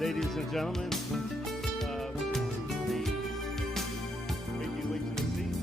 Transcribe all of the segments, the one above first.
Ladies and gentlemen, please make your way to the seats.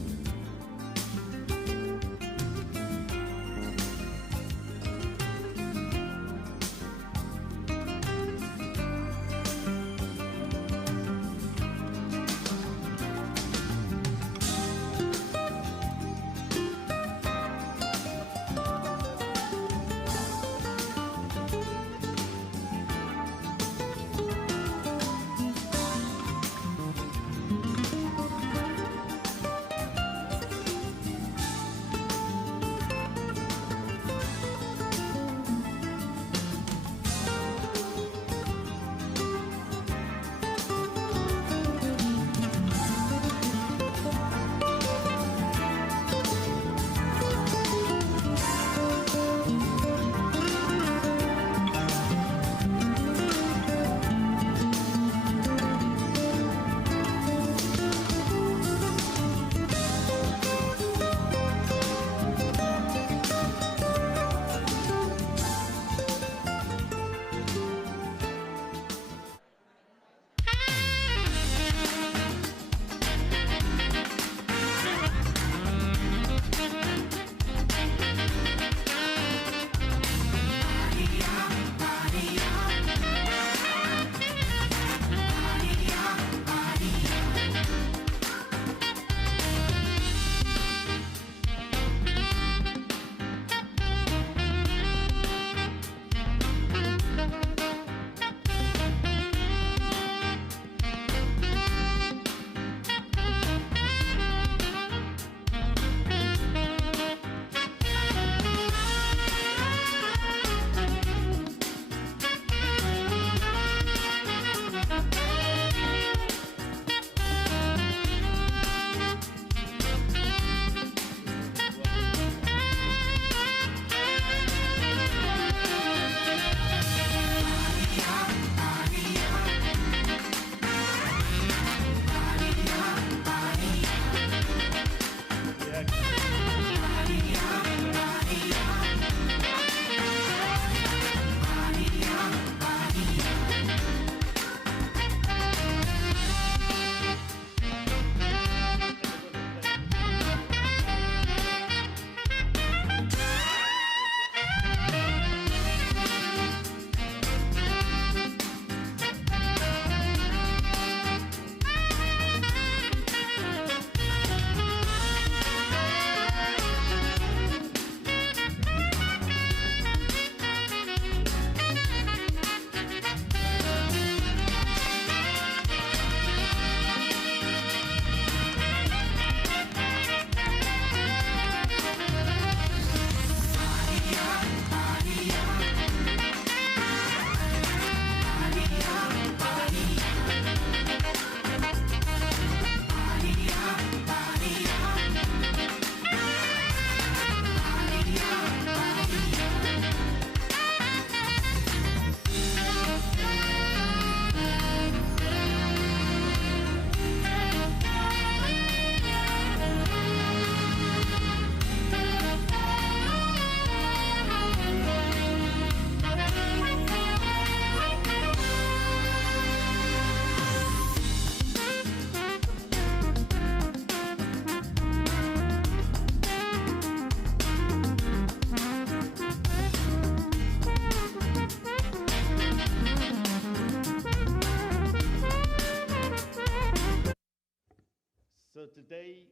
So today,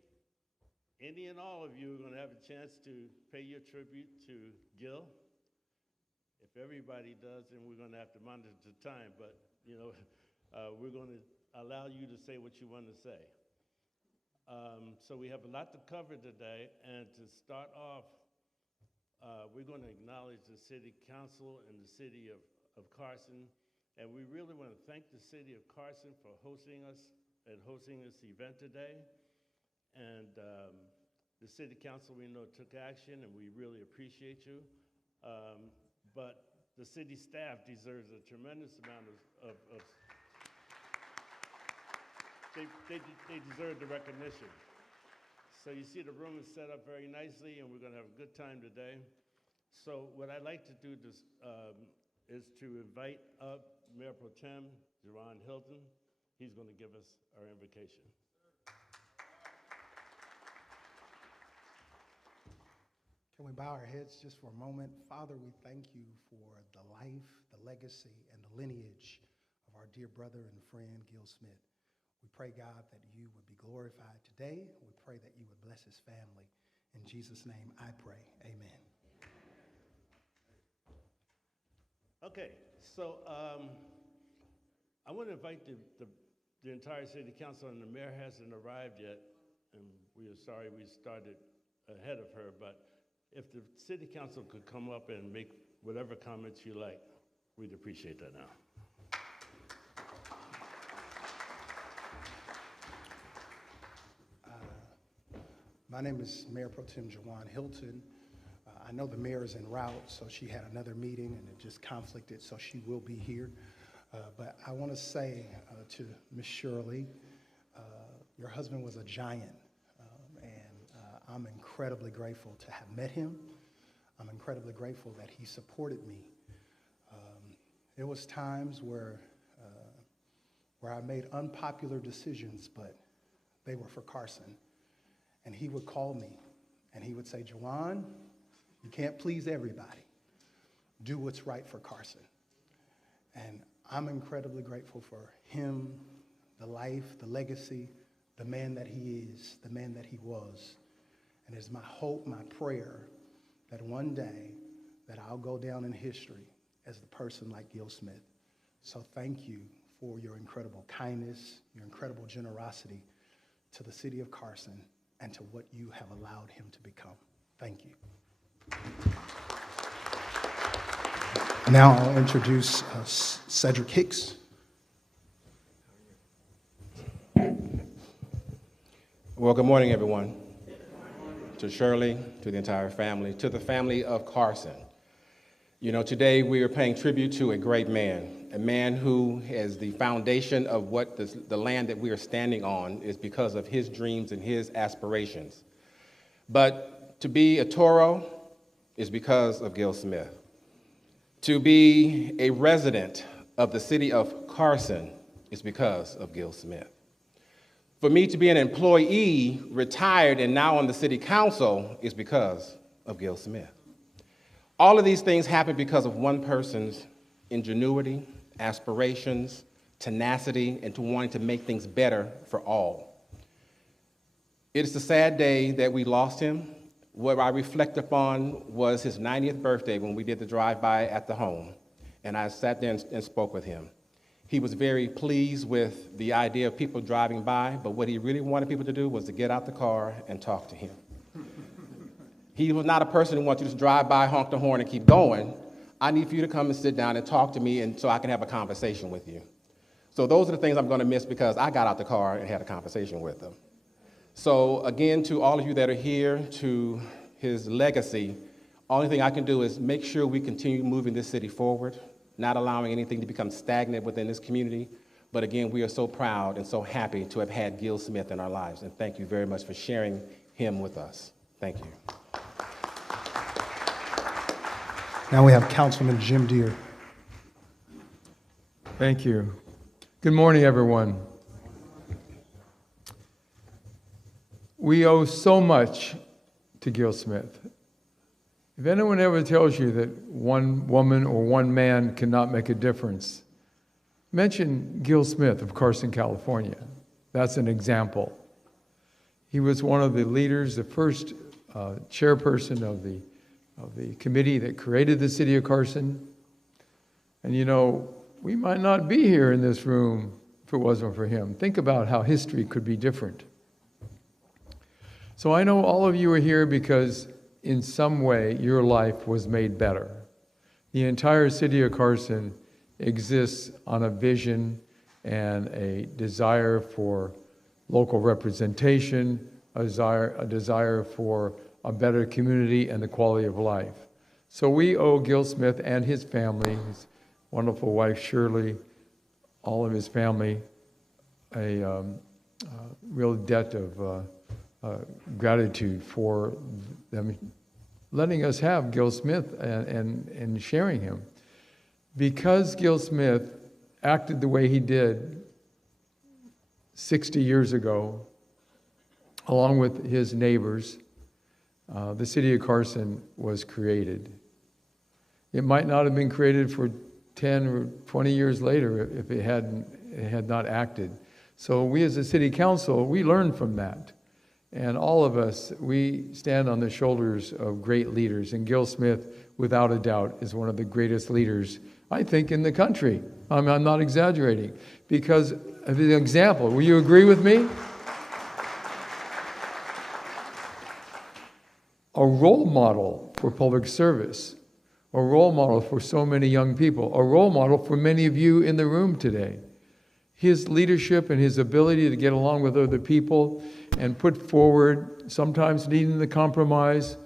any and all of you are going to have a chance to pay your tribute to Gil. If everybody does, then we're going to have to monitor the time, but we're going to allow you to say what you want to say. So we have a lot to cover today, and to start off, we're going to acknowledge the City Council and the City of Carson, and we really want to thank the City of Carson for hosting us and hosting this event today. And the City Council, we know, took action, and we really appreciate you. But the city staff deserves a tremendous amount they deserve the recognition. So you see the room is set up very nicely, and we're going to have a good time today. So what I'd like to do is to invite up Mayor Pro Tem Jerron Hilton. He's going to give us our invocation. Can we bow our heads just for a moment? Father, we thank you for the life, the legacy, and the lineage of our dear brother and friend, Gil Smith. We pray, God, that you would be glorified today. We pray that you would bless his family. In Jesus' name I pray, amen. Okay, so I want to invite the entire city council, and the mayor hasn't arrived yet, and we are sorry we started ahead of her, but if the city council could come up and make whatever comments you like, we'd appreciate that now. My name is Mayor Pro Tem Jerron Hilton. I know the mayor is en route, so she had another meeting and it just conflicted, so she will be here. But I want to say to Ms. Shirley, your husband was a giant, and I'm incredibly grateful to have met him. I'm incredibly grateful that he supported me. There was times where I made unpopular decisions, but they were for Carson. And he would call me, and he would say, Juwan, you can't please everybody. Do what's right for Carson. And I'm incredibly grateful for him, the life, the legacy, the man that he is, the man that he was. And it's my hope, my prayer, that one day that I'll go down in history as the person like Gil Smith. So thank you for your incredible kindness, your incredible generosity to the city of Carson and to what you have allowed him to become. Thank you. Now I'll introduce Cedric Hicks. Well, good morning, everyone. To Shirley, to the entire family, to the family of Carson. You know, today we are paying tribute to a great man, a man who is the foundation of what the land that we are standing on is because of his dreams and his aspirations. But to be a Toro is because of Gil Smith. To be a resident of the city of Carson is because of Gil Smith. For me to be an employee, retired, and now on the city council is because of Gil Smith. All of these things happen because of one person's ingenuity, aspirations, tenacity, and to wanting to make things better for all. It is a sad day that we lost him. What I reflect upon was his 90th birthday when we did the drive-by at the home, and I sat there and spoke with him. He was very pleased with the idea of people driving by, but what he really wanted people to do was to get out the car and talk to him. He was not a person who wanted you to just drive by, honk the horn, and keep going. I need for you to come and sit down and talk to me and so I can have a conversation with you. So those are the things I'm going to miss because I got out the car and had a conversation with him. So again, to all of you that are here, to his legacy, only thing I can do is make sure we continue moving this city forward, not allowing anything to become stagnant within this community. But again, we are so proud and so happy to have had Gil Smith in our lives. And thank you very much for sharing him with us. Thank you. Now we have Councilman Jim Deere. Thank you. Good morning, everyone. We owe so much to Gil Smith. If anyone ever tells you that one woman or one man cannot make a difference, mention Gil Smith of Carson, California. That's an example. He was one of the leaders, the first chairperson of the committee that created the city of Carson. And you know, we might not be here in this room if it wasn't for him. Think about how history could be different. So I know all of you are here because in some way your life was made better. The entire city of Carson exists on a vision and a desire for local representation, a desire for a better community and the quality of life. So we owe Gil Smith and his family, his wonderful wife Shirley, all of his family, a real debt of gratitude for them letting us have Gil Smith and sharing him. Because Gil Smith acted the way he did 60 years ago, along with his neighbors, the city of Carson was created. It might not have been created for 10 or 20 years later if it had not acted. So we as a city council, we learn from that. And all of us, we stand on the shoulders of great leaders. And Gil Smith, without a doubt, is one of the greatest leaders, I think, in the country. I'm not exaggerating. Because of the example, will you agree with me? A role model for public service, a role model for so many young people, a role model for many of you in the room today. His leadership and his ability to get along with other people and put forward, sometimes needing the compromise,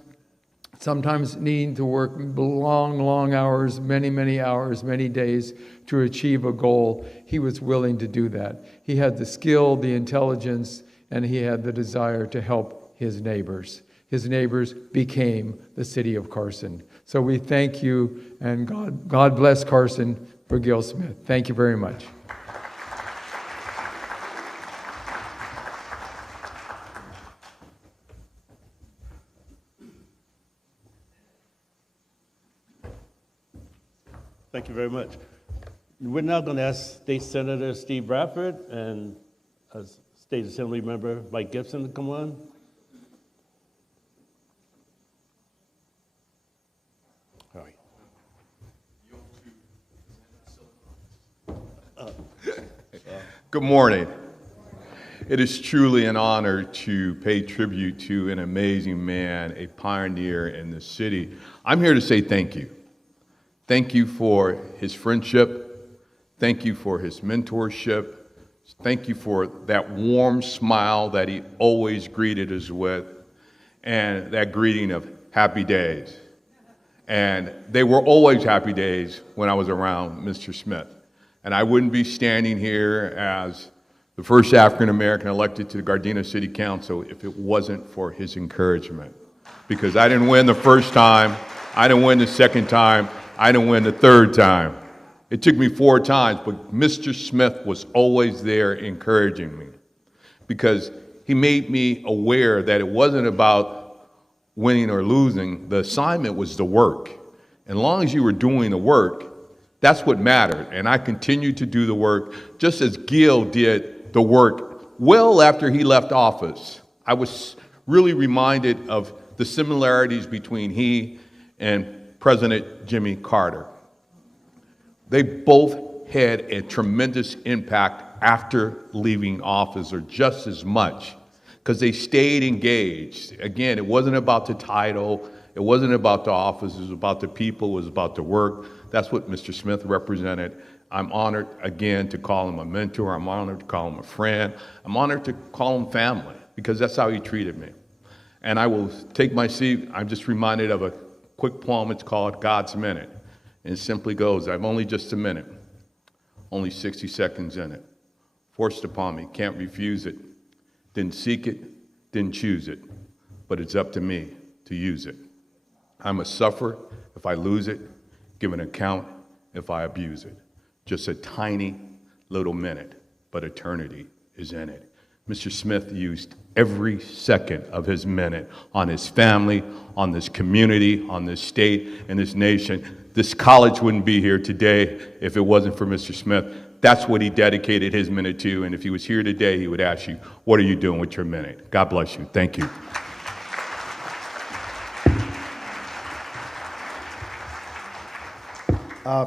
sometimes needing to work long, long hours, many hours, many days to achieve a goal. He was willing to do that. He had the skill, the intelligence, and he had the desire to help his neighbors. His neighbors became the city of Carson. So we thank you, and God bless Carson for Gil Smith. Thank you very much. Thank you very much. We're now going to ask State Senator Steve Bradford and State Assembly Member Mike Gibson to come on. All right. Good morning. It is truly an honor to pay tribute to an amazing man, a pioneer in the city. I'm here to say thank you. Thank you for his friendship. Thank you for his mentorship. Thank you for that warm smile that he always greeted us with, and that greeting of happy days. And they were always happy days when I was around Mr. Smith. And I wouldn't be standing here as the first African-American elected to the Gardena City Council if it wasn't for his encouragement. Because I didn't win the first time, I didn't win the second time, I didn't win the third time. It took me 4 times, but Mr. Smith was always there encouraging me because he made me aware that it wasn't about winning or losing. The assignment was the work. And as long as you were doing the work, that's what mattered. And I continued to do the work just as Gil did the work well after he left office. I was really reminded of the similarities between he and President Jimmy Carter. They both had a tremendous impact after leaving office, or just as much, because they stayed engaged. Again, it wasn't about the title, it wasn't about the office, it was about the people, it was about the work. That's what Mr. Smith represented. I'm honored, again, to call him a mentor. I'm honored to call him a friend. I'm honored to call him family, because that's how he treated me. And I will take my seat. I'm just reminded of a quick poem. It's called God's Minute. And it simply goes, I've only just a minute, only 60 seconds in it. Forced upon me, can't refuse it. Didn't seek it, didn't choose it, but it's up to me to use it. I must suffer if I lose it, give an account if I abuse it. Just a tiny little minute, but eternity is in it. Mr. Smith used every second of his minute on his family, on this community, on this state, and this nation. This college wouldn't be here today if it wasn't for Mr. Smith. That's what he dedicated his minute to, and if he was here today, he would ask you, what are you doing with your minute? God bless you. Thank you.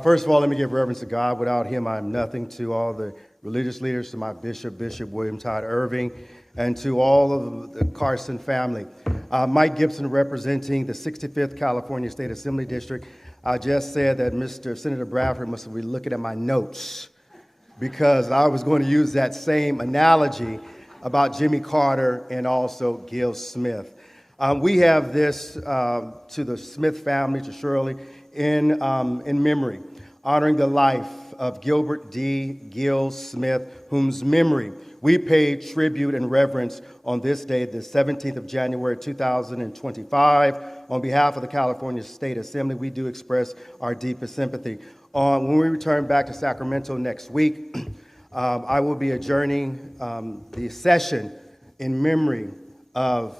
First of all, let me give reverence to God. Without him, I am nothing. To all the religious leaders, to my bishop, Bishop William Todd Irving, and to all of the Carson family. Mike Gibson, representing the 65th California State Assembly District. I just said that Mr. Senator Bradford must be looking at my notes, because I was going to use that same analogy about Jimmy Carter and also Gil Smith. We have this to the Smith family, to Shirley, in memory, honoring the life of Gilbert D. Gil Smith, whose memory we pay tribute and reverence on this day, the 17th of January, 2025. On behalf of the California State Assembly, we do express our deepest sympathy. When we return back to Sacramento next week, I will be adjourning the session in memory of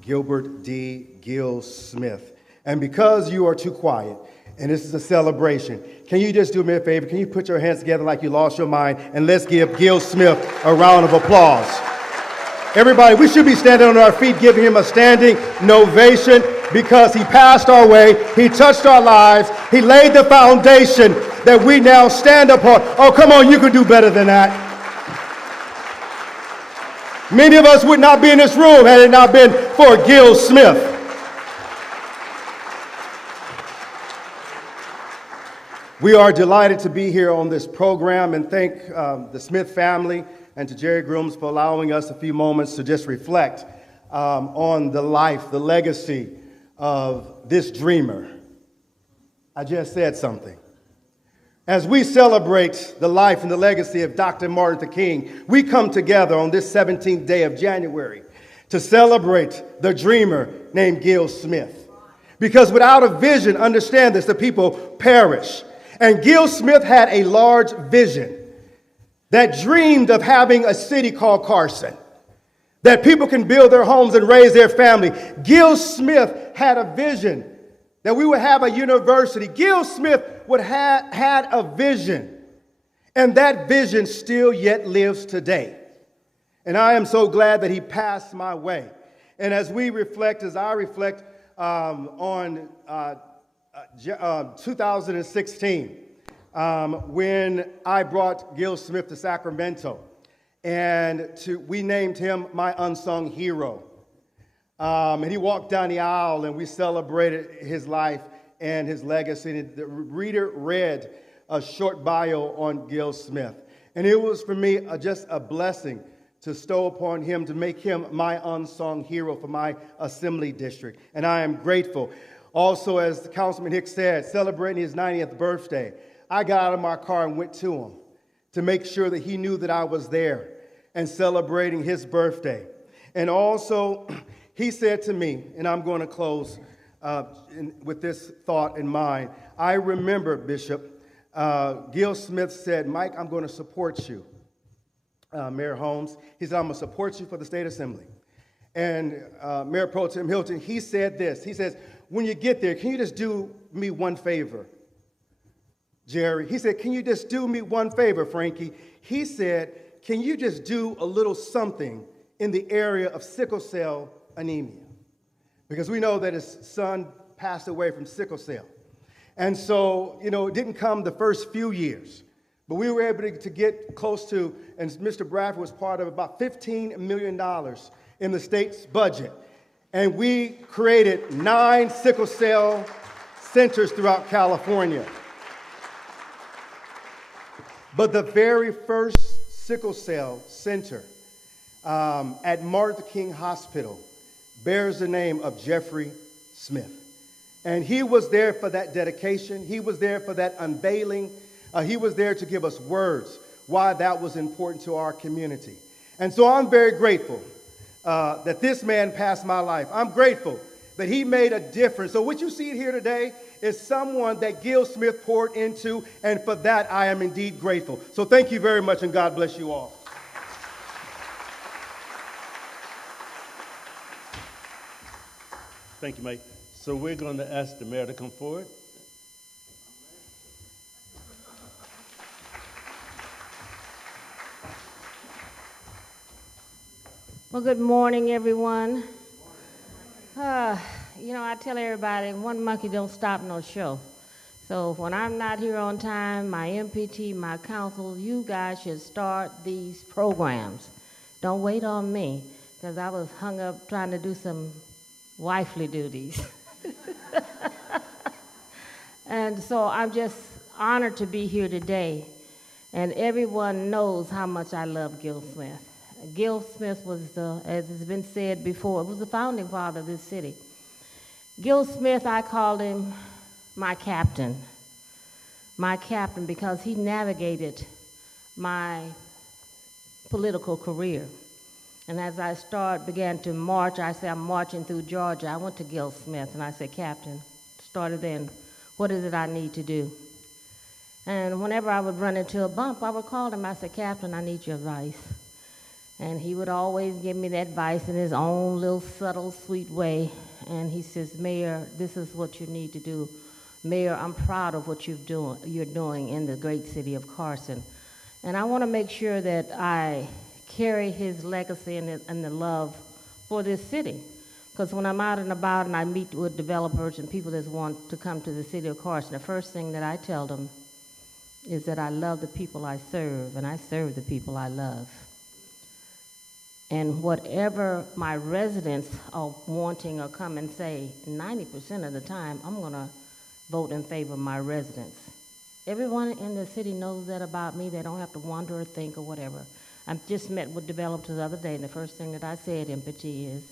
Gilbert D. Gill Smith. And because you are too quiet, and this is a celebration, can you just do me a favor? Can you put your hands together like you lost your mind, and let's give Gill Smith a round of applause. Everybody, we should be standing on our feet, giving him a standing ovation, because he passed our way, he touched our lives, he laid the foundation that we now stand upon. Oh, come on, you can do better than that. Many of us would not be in this room had it not been for Gill Smith. We are delighted to be here on this program, and thank the Smith family and to Jerry Grooms for allowing us a few moments to just reflect on the life, the legacy of this dreamer. I just said something. As we celebrate the life and the legacy of Dr. Martin Luther King, we come together on this 17th day of January to celebrate the dreamer named Gill Smith. Because without a vision, understand this, the people perish. And Gill Smith had a large vision that dreamed of having a city called Carson, that people can build their homes and raise their family. Gill Smith had a vision that we would have a university. Gill Smith had a vision, and that vision still yet lives today. And I am so glad that he passed my way. And as we reflect, as I reflect on 2016, when I brought Gill Smith to Sacramento, and we named him my unsung hero. And he walked down the aisle, and we celebrated his life and his legacy. And the reader read a short bio on Gill Smith. And it was, for me, just a blessing to bestow upon him, to make him my unsung hero for my assembly district. And I am grateful. Also, as Councilman Hicks said, celebrating his 90th birthday, I got out of my car and went to him to make sure that he knew that I was there and celebrating his birthday. And also, he said to me, and I'm going to close with this thought in mind. I remember, Bishop, Gill Smith said, Mike, I'm going to support you. Mayor Holmes, he said, I'm going to support you for the State Assembly. And Mayor Pro Tem Hilton, he said this. He says, when you get there, can you just do me one favor, Jerry? He said, can you just do me one favor, Frankie? He said, can you just do a little something in the area of sickle cell anemia? Because we know that his son passed away from sickle cell. And so, it didn't come the first few years, but we were able to get close to, and Mr. Bradford was part of about $15 million in the state's budget. And we created 9 sickle cell centers throughout California. But the very first sickle cell center at Martin Luther King Hospital bears the name of Jeffrey Smith. And he was there for that dedication. He was there for that unveiling. He was there to give us words why that was important to our community. And so I'm very grateful that this man passed my life. I'm grateful that he made a difference. So what you see here today is someone that Gill Smith poured into, and for that I am indeed grateful. So thank you very much, and God bless you all. Thank you, Mike. So we're going to ask the mayor to come forward. Well, good morning, everyone. I tell everybody, one monkey don't stop no show. So when I'm not here on time, my MPT, my council, you guys should start these programs. Don't wait on me, because I was hung up trying to do some wifely duties. And so I'm just honored to be here today. And everyone knows how much I love Gill Smith. Gill Smith was, as has been said before, was the founding father of this city. Gill Smith, I called him my captain because he navigated my political career. And as I began to march, I said, I'm marching through Georgia. I went to Gill Smith, and I said, Captain, started then, what is it I need to do? And whenever I would run into a bump, I would call him. I said, Captain, I need your advice. And he would always give me that advice in his own little subtle, sweet way. And he says, Mayor, this is what you need to do. Mayor, I'm proud of what you're doing in the great city of Carson. And I want to make sure that I carry his legacy and the love for this city. Because when I'm out and about and I meet with developers and people that want to come to the city of Carson, the first thing that I tell them is that I love the people I serve, and I serve the people I love. And whatever my residents are wanting or come and say, 90% of the time, I'm going to vote in favor of my residents. Everyone in the city knows that about me. They don't have to wonder or think or whatever. I just met with developers the other day, and the first thing that I said in Petit is,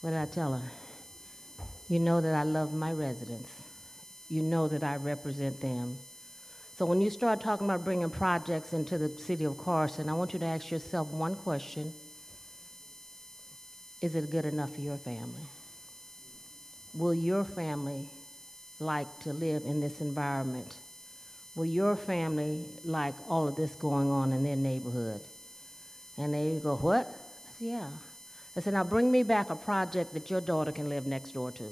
what did I tell her? You know that I love my residents. You know that I represent them. So when you start talking about bringing projects into the city of Carson, I want you to ask yourself one question. Is it good enough for your family? Will your family like to live in this environment? Will your family like all of this going on in their neighborhood? And they go, what? I said, yeah. I said, now bring me back a project that your daughter can live next door to.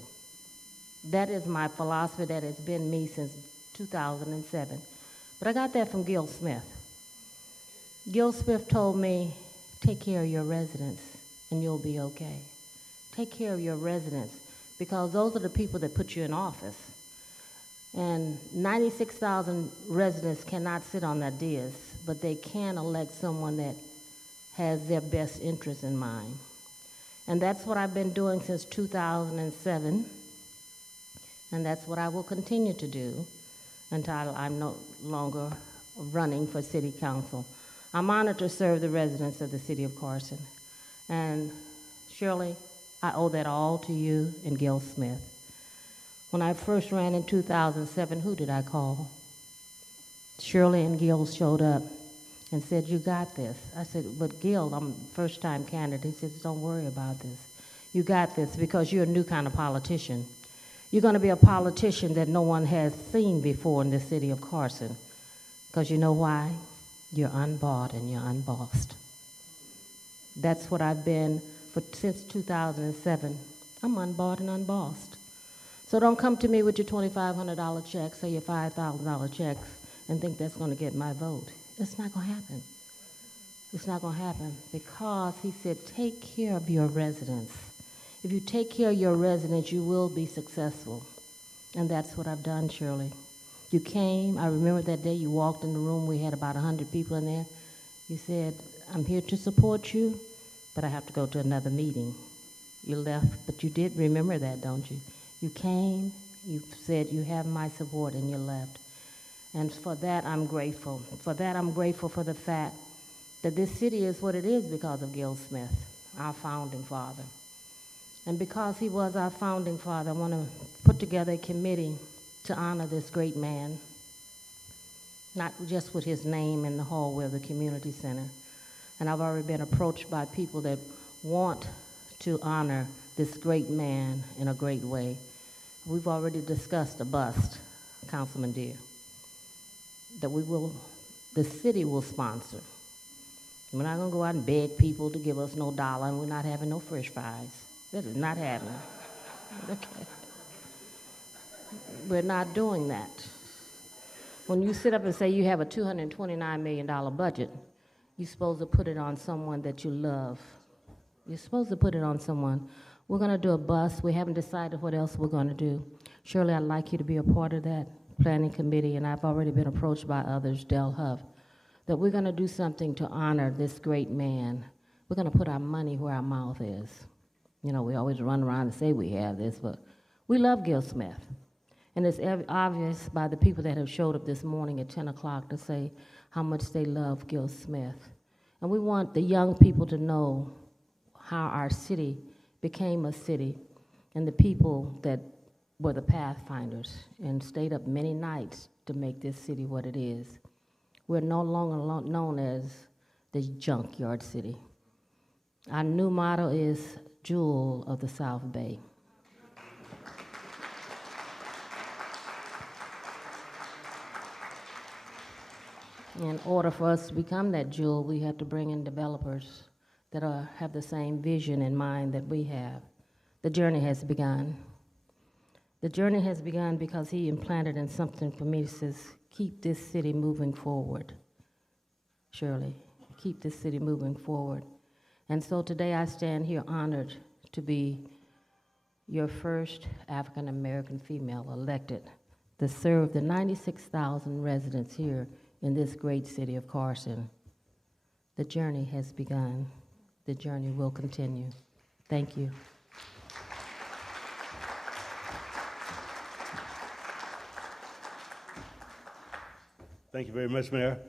That is my philosophy. That has been me since 2007. But I got that from Gil Smith. Gil Smith told me, take care of your residents and you'll be okay. Take care of your residents because those are the people that put you in office. And 96,000 residents cannot sit on that dais, but they can elect someone that has their best interests in mind. And that's what I've been doing since 2007, and that's what I will continue to do until I'm no longer running for city council. I'm honored to serve the residents of the city of Carson. And Shirley, I owe that all to you and Gil Smith. When I first ran in 2007, who did I call? Shirley and Gil showed up and said, you got this. I said, but Gil, I'm a first-time candidate. He said, don't worry about this. You got this because you're a new kind of politician. You're going to be a politician that no one has seen before in the city of Carson. Because you know why? You're unbought and you're unbossed. That's what I've been since 2007. I'm unbought and unbossed. So don't come to me with your $2,500 checks or your $5,000 checks and think that's going to get my vote. It's not going to happen. It's not going to happen because he said, take care of your residents. If you take care of your residents, you will be successful. And that's what I've done, Shirley. You came, I remember that day you walked in the room, we had about 100 people in there. You said, I'm here to support you, but I have to go to another meeting. You left, but you did remember that, don't you? You came, you said you have my support, and you left. And for that, I'm grateful. For that, I'm grateful for the fact that this city is what it is because of Gil Smith, our founding father. And because he was our founding father, I want to put together a committee to honor this great man, not just with his name in the hallway of the community center. And I've already been approached by people that want to honor this great man in a great way. We've already discussed a bust, Councilman Deere, that the city will sponsor. We're not going to go out and beg people to give us no dollar, and we're not having no fresh fries. That is not happening. Okay. We're not doing that. When you sit up and say you have a $229 million budget, you're supposed to put it on someone that you love. You're supposed to put it on someone. We're going to do a bus. We haven't decided what else we're going to do. Shirley, I'd like you to be a part of that planning committee, and I've already been approached by others, Del Huff, that we're going to do something to honor this great man. We're going to put our money where our mouth is. You know, we always run around and say we have this, but we love Gil Smith. And it's obvious by the people that have showed up this morning at 10 o'clock to say how much they love Gil Smith. And we want the young people to know how our city became a city and the people that were the pathfinders and stayed up many nights to make this city what it is. We're no longer known as the junkyard city. Our new motto is Jewel of the South Bay. In order for us to become that jewel, we have to bring in developers that have the same vision in mind that we have. The journey has begun. The journey has begun because he implanted in something for me. He says, keep this city moving forward. Shirley, keep this city moving forward. And so today I stand here honored to be your first African-American female elected to serve the 96,000 residents here in this great city of Carson. The journey has begun. The journey will continue. Thank you. Thank you very much, Mayor.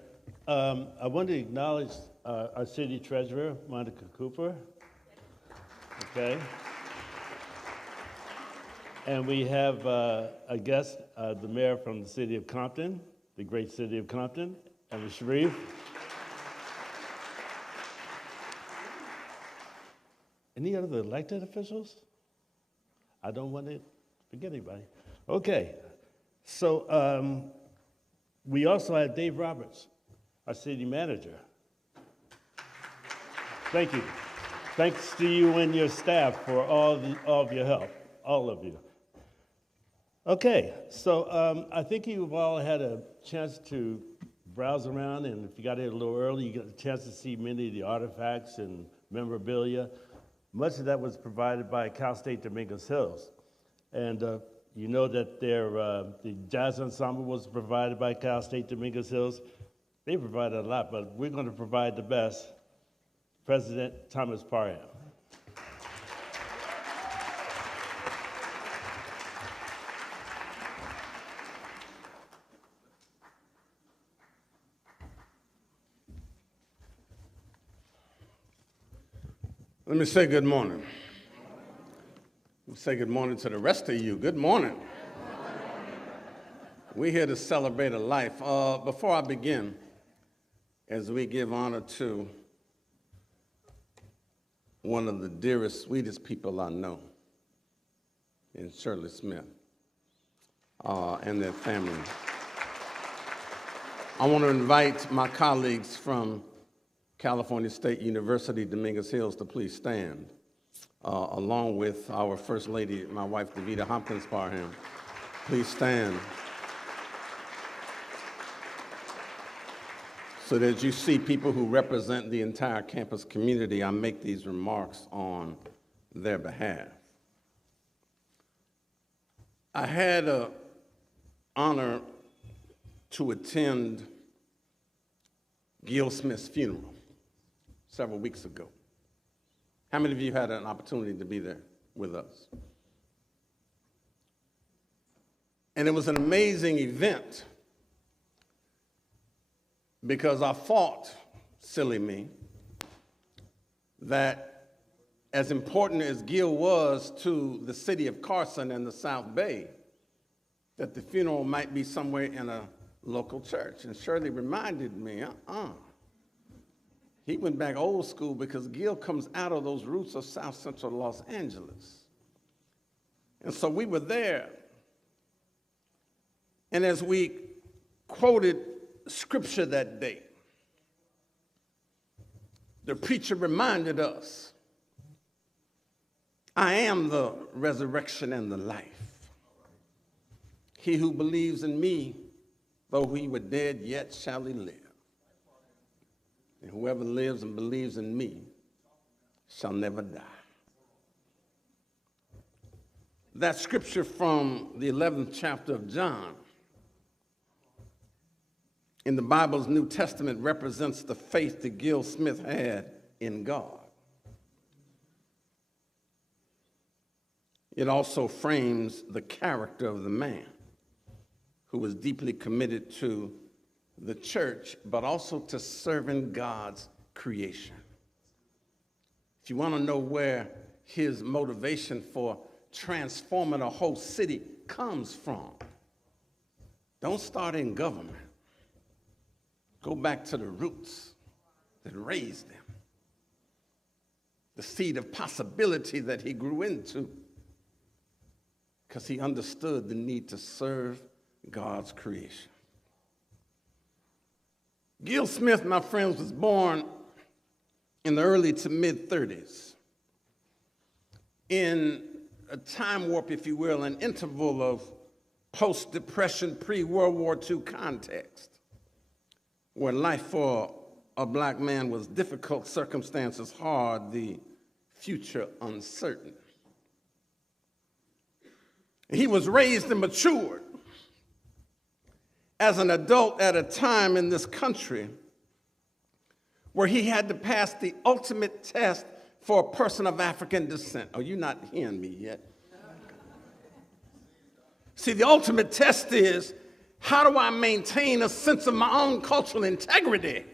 I want to acknowledge our city treasurer, Monica Cooper. Okay. And we have a guest, the mayor from the city of Compton, the great city of Compton, and Sharif. Any other elected officials? I don't want to forget anybody. Okay, so we also have Dave Roberts, our city manager. Thank you. Thanks to you and your staff for all of your help, all of you. Okay, so I think you've all had a chance to browse around, and if you got here a little early, you got a chance to see many of the artifacts and memorabilia. Much of that was provided by Cal State Dominguez Hills. And you know that the jazz ensemble was provided by Cal State Dominguez Hills. They provided a lot, but we're going to provide the best. President Thomas Parham. Let me say good morning. Let me say good morning to the rest of you. Good morning. We're here to celebrate a life. Before I begin, as we give honor to one of the dearest, sweetest people I know, in Shirley Smith, and their family, I want to invite my colleagues from California State University, Dominguez Hills, to please stand, along with our First Lady, my wife, Davida Hopkins Parham. Please stand. So that you see people who represent the entire campus community, I make these remarks on their behalf. I had the honor to attend Gil Smith's funeral several weeks ago. How many of you had an opportunity to be there with us? And it was an amazing event because I thought, silly me, that as important as Gil was to the city of Carson and the South Bay, that the funeral might be somewhere in a local church. And Shirley reminded me, he went back old school because Gil comes out of those roots of South Central Los Angeles. And so we were there. And as we quoted scripture that day, the preacher reminded us, I am the resurrection and the life. He who believes in me, though he were dead, yet shall he live. And whoever lives and believes in me shall never die. That scripture from the 11th chapter of John in the Bible's New Testament represents the faith that Gil Smith had in God. It also frames the character of the man who was deeply committed to the church, but also to serving God's creation. If you want to know where his motivation for transforming a whole city comes from, don't start in government. Go back to the roots that raised him, the seed of possibility that he grew into, because he understood the need to serve God's creation. Gil Smith, my friends, was born in the early to mid-30s, in a time warp, if you will, an interval of post-Depression, pre-World War II context, where life for a black man was difficult, circumstances hard, the future uncertain. He was raised and matured as an adult at a time in this country where he had to pass the ultimate test for a person of African descent. Oh, you're not hearing me yet. See, the ultimate test is, how do I maintain a sense of my own cultural integrity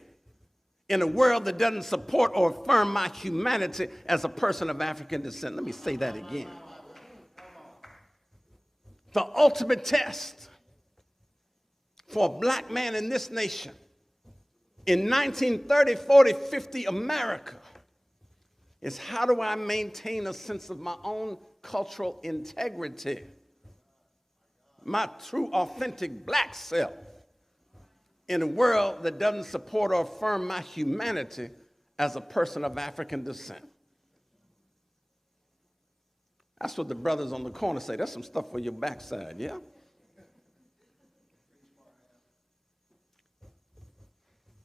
in a world that doesn't support or affirm my humanity as a person of African descent? Let me say that again. The ultimate test for a black man in this nation in 1930, 40, 50 America is, how do I maintain a sense of my own cultural integrity, my true, authentic black self, in a world that doesn't support or affirm my humanity as a person of African descent? That's what the brothers on the corner say. That's some stuff for your backside, yeah?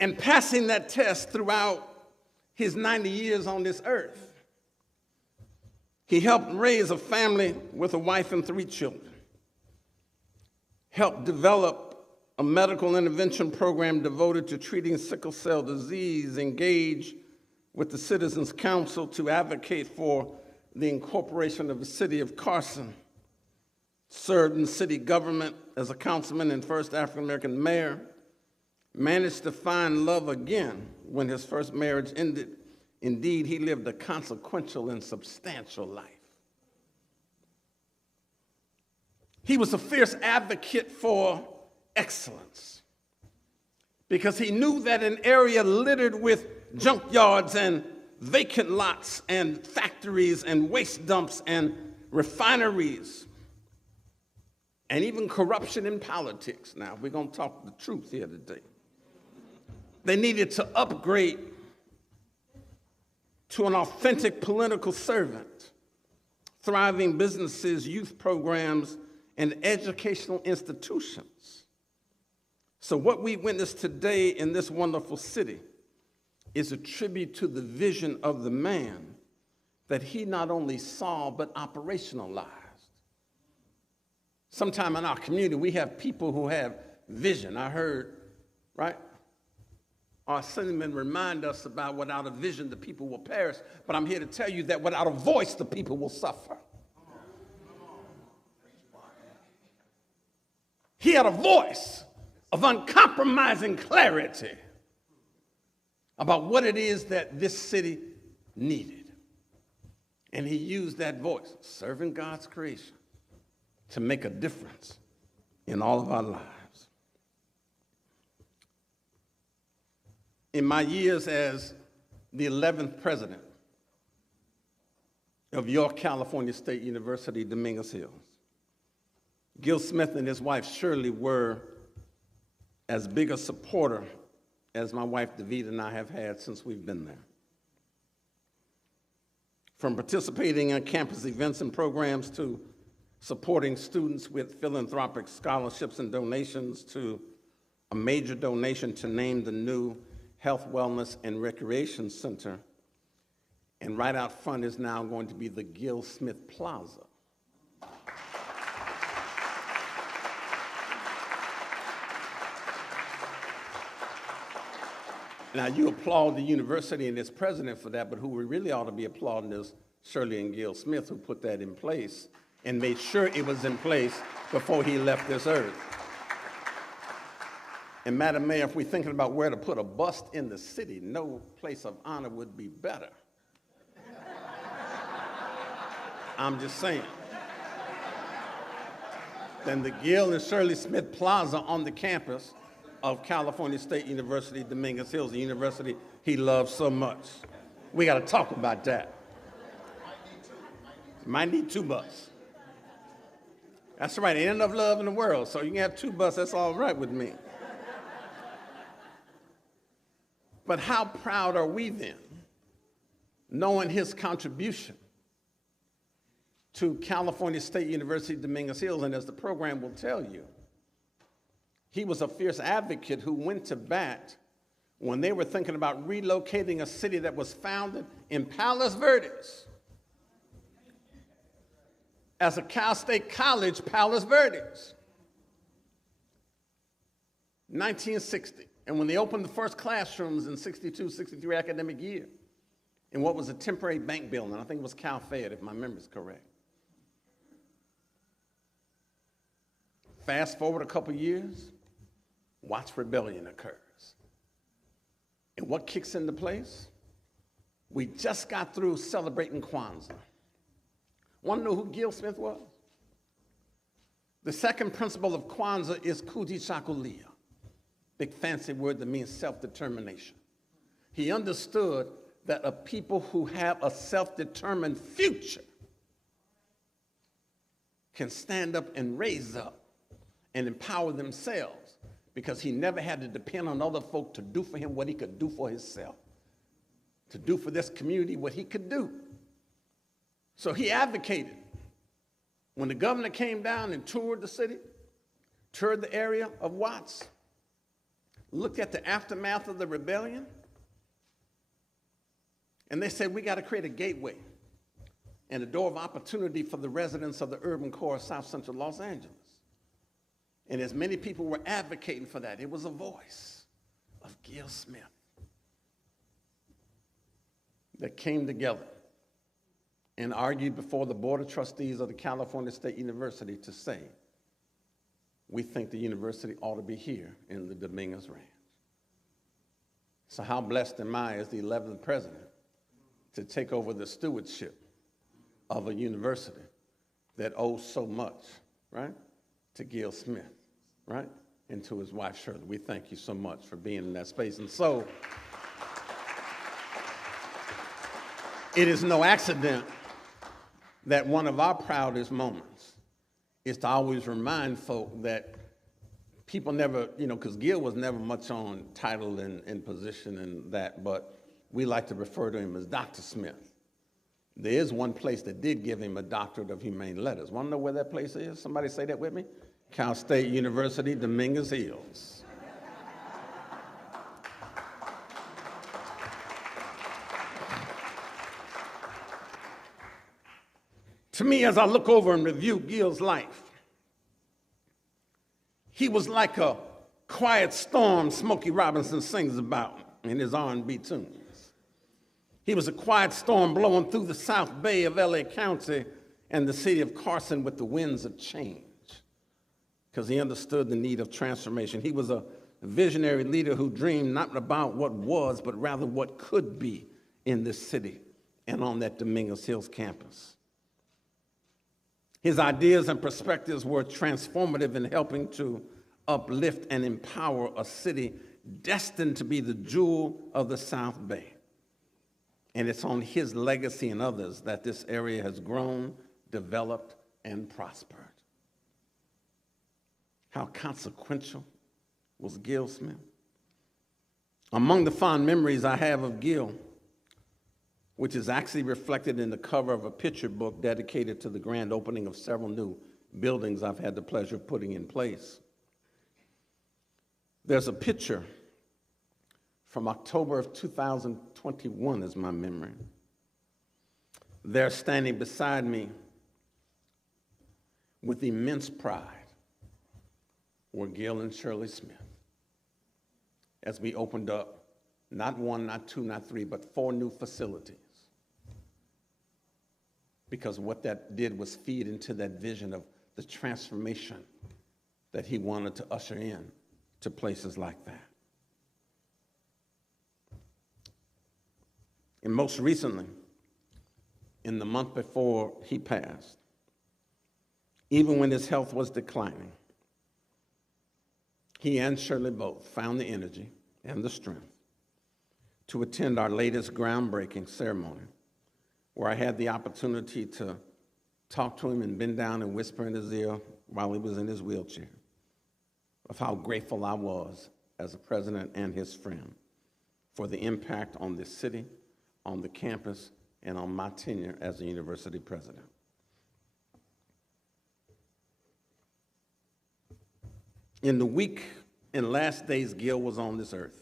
And passing that test throughout his 90 years on this earth, he helped raise a family with a wife and 3 children, helped develop a medical intervention program devoted to treating sickle cell disease, engaged with the Citizens Council to advocate for the incorporation of the city of Carson, served in city government as a councilman and first African-American mayor, managed to find love again when his first marriage ended. Indeed, he lived a consequential and substantial life. He was a fierce advocate for excellence because he knew that an area littered with junkyards and vacant lots and factories and waste dumps and refineries and even corruption in politics. Now, we're going to talk the truth here today. They needed to upgrade to an authentic political servant, thriving businesses, youth programs, and educational institutions. So what we witness today in this wonderful city is a tribute to the vision of the man that he not only saw, but operationalized. Sometime in our community, we have people who have vision. I heard, right? Our assemblymen remind us about without a vision, the people will perish. But I'm here to tell you that without a voice, the people will suffer. He had a voice of uncompromising clarity about what it is that this city needed. And he used that voice, serving God's creation, to make a difference in all of our lives. In my years as the 11th president of York, California State University, Dominguez Hills, Gil Smith and his wife Shirley were as big a supporter as my wife David and I have had since we've been there. From participating in campus events and programs to supporting students with philanthropic scholarships and donations to a major donation to name the new Health, Wellness, and Recreation Center. And right out front is now going to be the Gil Smith Plaza. Now, you applaud the university and its president for that, but who we really ought to be applauding is Shirley and Gil Smith, who put that in place and made sure it was in place before he left this earth. And Madam Mayor, if we're thinking about where to put a bust in the city, no place of honor would be better. I'm just saying. Than the Gil and Shirley Smith Plaza on the campus of California State University, Dominguez Hills, the university he loves so much. We got to talk about that. Might need 2 buses. That's right, ain't enough love in the world, so you can have 2 buses, that's all right with me. But how proud are we then, knowing his contribution to California State University, Dominguez Hills, and as the program will tell you, he was a fierce advocate who went to bat when they were thinking about relocating a city that was founded in Palos Verdes as a Cal State College, Palos Verdes, 1960. And when they opened the first classrooms in 62, 63 academic year, in what was a temporary bank building, I think it was Cal Fed, if my memory is correct. Fast forward a couple years, Watts Rebellion occurs. And what kicks into place? We just got through celebrating Kwanzaa. Want to know who Gil Smith was? The second principle of Kwanzaa is kujichagulia, big fancy word that means self-determination. He understood that a people who have a self-determined future can stand up and raise up and empower themselves, because he never had to depend on other folk to do for him what he could do for himself, to do for this community what he could do. So he advocated. When the governor came down and toured the city, toured the area of Watts, looked at the aftermath of the rebellion, and they said, we got to create a gateway and a door of opportunity for the residents of the urban core of South Central Los Angeles. And as many people were advocating for that, it was a voice of Gil Smith that came together and argued before the Board of Trustees of the California State University to say, we think the university ought to be here in the Dominguez Ranch. So how blessed am I as the 11th president to take over the stewardship of a university that owes so much, right, to Gil Smith, right, and to his wife, Shirley. We thank you so much for being in that space. And so it is no accident that one of our proudest moments is to always remind folk that people never, because Gil was never much on title and position and that, but we like to refer to him as Dr. Smith. There is one place that did give him a doctorate of humane letters. Want to know where that place is? Somebody say that with me. Cal State University, Dominguez Hills. To me, as I look over and review Gil's life, he was like a quiet storm Smokey Robinson sings about in his R&B tunes. He was a quiet storm blowing through the South Bay of LA County and the city of Carson with the winds of change, because he understood the need of transformation. He was a visionary leader who dreamed not about what was, but rather what could be in this city and on that Dominguez Hills campus. His ideas and perspectives were transformative in helping to uplift and empower a city destined to be the jewel of the South Bay. And it's on his legacy and others that this area has grown, developed, and prospered. How consequential was Gil Smith? Among the fond memories I have of Gil, which is actually reflected in the cover of a picture book dedicated to the grand opening of several new buildings I've had the pleasure of putting in place. There's a picture from October of 2021, is my memory. There standing beside me with immense pride were Gil and Shirley Smith as we opened up not one, not two, not three, but 4 new facilities. Because what that did was feed into that vision of the transformation that he wanted to usher in to places like that. And most recently, in the month before he passed, even when his health was declining, he and Shirley both found the energy and the strength to attend our latest groundbreaking ceremony, where I had the opportunity to talk to him and bend down and whisper in his ear while he was in his wheelchair of how grateful I was as a president and his friend for the impact on this city, on the campus, and on my tenure as a university president. In the week and last days Gil was on this earth,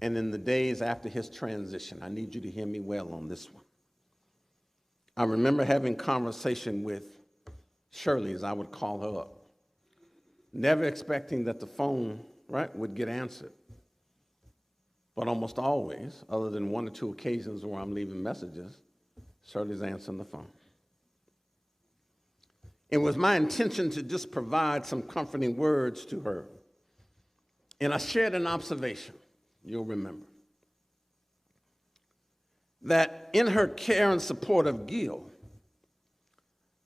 and in the days after his transition, I need you to hear me well on this one. I remember having conversation with Shirley, as I would call her up, never expecting that the phone, right, would get answered. But almost always, other than one or two occasions where I'm leaving messages, Shirley's answering the phone. It was my intention to just provide some comforting words to her. And I shared an observation, you'll remember, that in her care and support of Gil,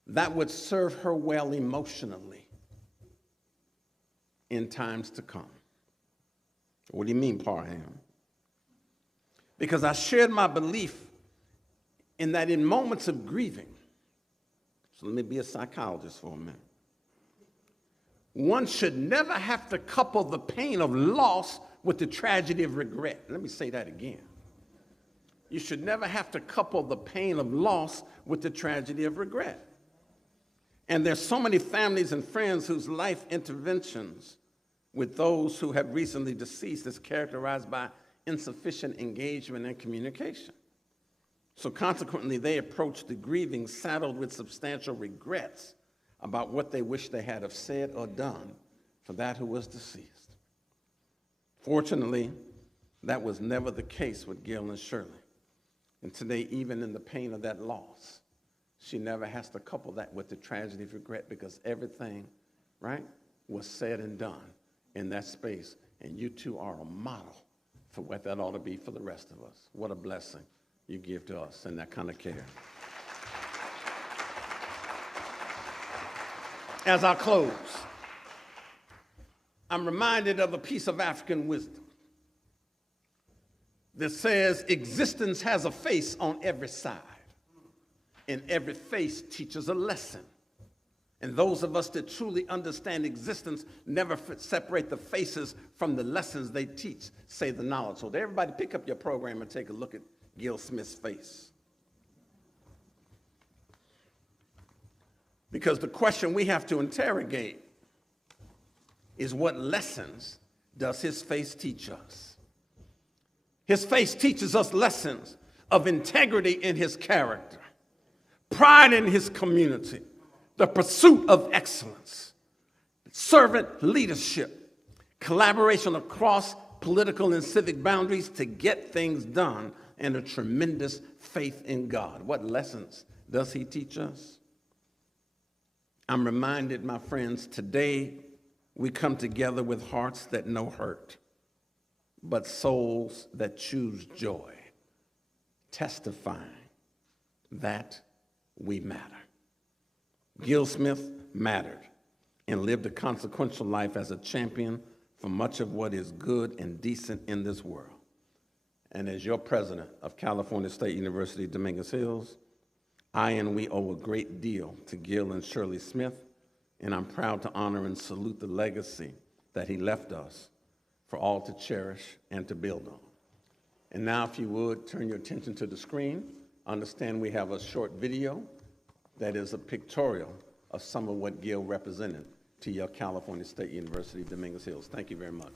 that would serve her well emotionally in times to come. What do you mean, Parham? Because I shared my belief in that in moments of grieving, so let me be a psychologist for a minute, one should never have to couple the pain of loss with the tragedy of regret. Let me say that again. You should never have to couple the pain of loss with the tragedy of regret. And there's so many families and friends whose life interventions with those who have recently deceased is characterized by insufficient engagement and communication. So consequently, they approach the grieving saddled with substantial regrets about what they wish they had have said or done for that who was deceased. Fortunately, that was never the case with Gil and Shirley. And today, even in the pain of that loss, she never has to couple that with the tragedy of regret, because everything, right, was said and done in that space. And you two are a model for what that ought to be for the rest of us. What a blessing you give to us in that kind of care. As I close, I'm reminded of a piece of African wisdom that says existence has a face on every side, and every face teaches a lesson. And those of us that truly understand existence never separate the faces from the lessons they teach, say the knowledge. So everybody pick up your program and take a look at Gil Smith's face. Because the question we have to interrogate is, what lessons does his face teach us? His face teaches us lessons of integrity in his character, pride in his community, the pursuit of excellence, servant leadership, collaboration across political and civic boundaries to get things done, and a tremendous faith in God. What lessons does he teach us? I'm reminded, my friends, today we come together with hearts that know hurt, but souls that choose joy, testifying that we matter. Gil Smith mattered and lived a consequential life as a champion for much of what is good and decent in this world. And as your president of California State University, Dominguez Hills, I and we owe a great deal to Gil and Shirley Smith, and I'm proud to honor and salute the legacy that he left us for all to cherish and to build on. And now, if you would, turn your attention to the screen. Understand we have a short video that is a pictorial of some of what Gil represented to your California State University, Dominguez Hills. Thank you very much.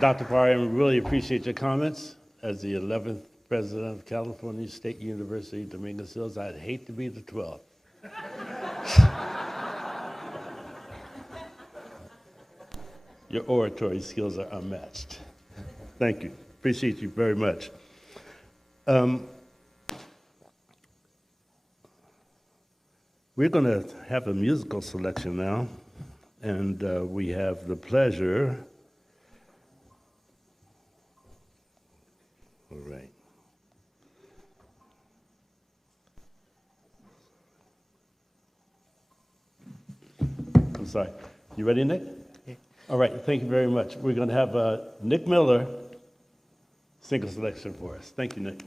Dr. Parham, we really appreciate your comments. As the 11th president of California State University, Dominguez Hills, I'd hate to be the 12th. your oratory skills are unmatched. Thank you. Appreciate you very much. We're going to have a musical selection now, and we have the pleasure. All right. I'm sorry. You ready, Nick? Yeah. All right. Thank you very much. We're going to have Nick Miller sing a selection for us. Thank you, Nick.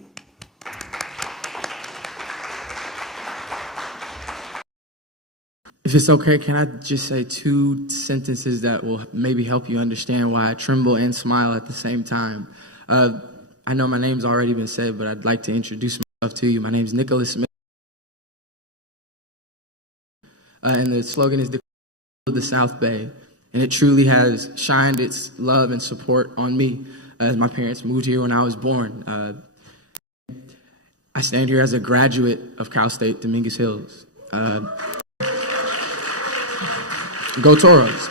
If it's okay, can I just say 2 sentences that will maybe help you understand why I tremble and smile at the same time? I know my name's already been said, but I'd like to introduce myself to you. My name's Nicholas Smith, and the slogan is the South Bay, and it truly has shined its love and support on me as my parents moved here when I was born. I stand here as a graduate of Cal State Dominguez Hills. Go Toros.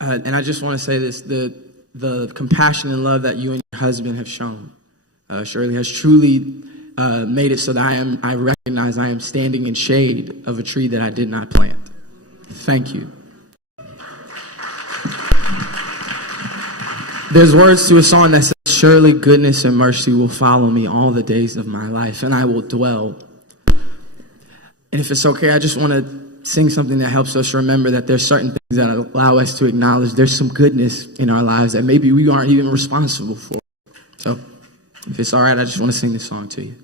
And I just want to say this, the compassion and love that you and your husband have shown, Shirley, has truly made it so that I recognize I am standing in shade of a tree that I did not plant. Thank you. There's words to a song that says, surely goodness and mercy will follow me all the days of my life, and I will dwell. And if it's okay, I just want to sing something that helps us remember that there's certain things that allow us to acknowledge there's some goodness in our lives that maybe we aren't even responsible for. So if it's all right, I just want to sing this song to you.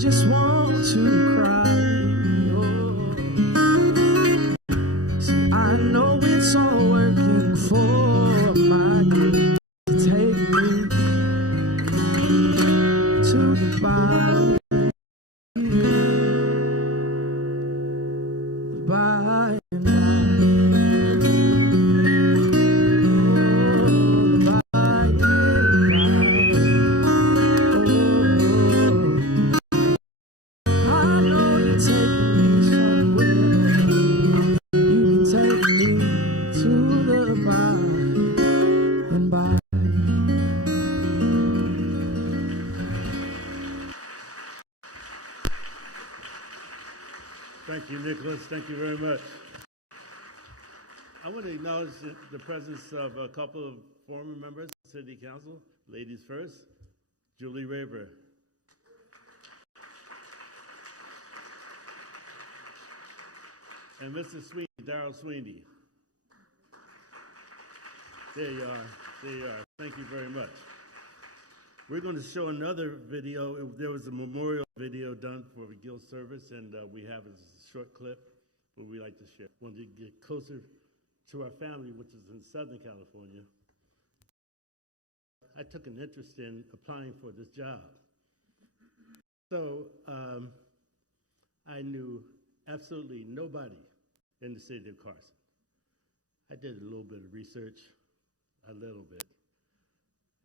just want to cry. Oh. See, I know it's all working for my good to take me to the bottom. By and by. Thank you, Nicholas. Thank you very much. I want to acknowledge the presence of a couple of former members of the City Council. Ladies first, Julie Raber. And Mr. Sweeney, Darrell Sweeney. There you are. There you are. Thank you very much. We're going to show another video. There was a memorial video done for the Guild service, and we have a short clip where we like to share. Want to get closer to our family, which is in Southern California. I took an interest in applying for this job. So I knew absolutely nobody in the city of Carson. I did a little bit of research, a little bit.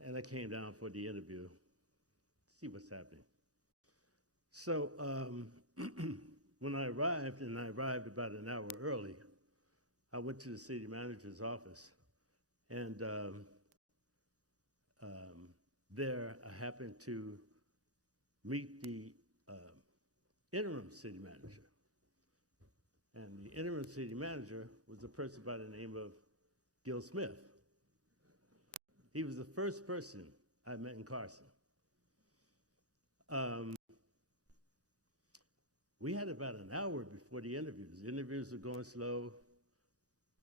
And I came down for the interview to see what's happening. So when I arrived, and I arrived about an hour early, I went to the city manager's office, and there I happened to meet the interim city manager. And the interim city manager was a person by the name of Gil Smith. He was the first person I met in Carson. We had about an hour before the interviews. The interviews were going slow,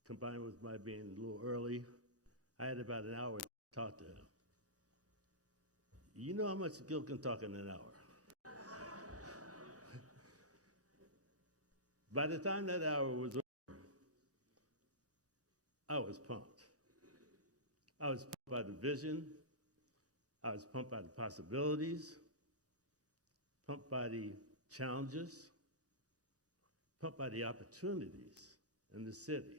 combined with my being a little early. I had about an hour to talk to him. You know how much Gil can talk in an hour. By the time that hour was over, I was pumped. I was pumped by the vision. I was pumped by the possibilities, pumped by the challenges, pumped by the opportunities in the city.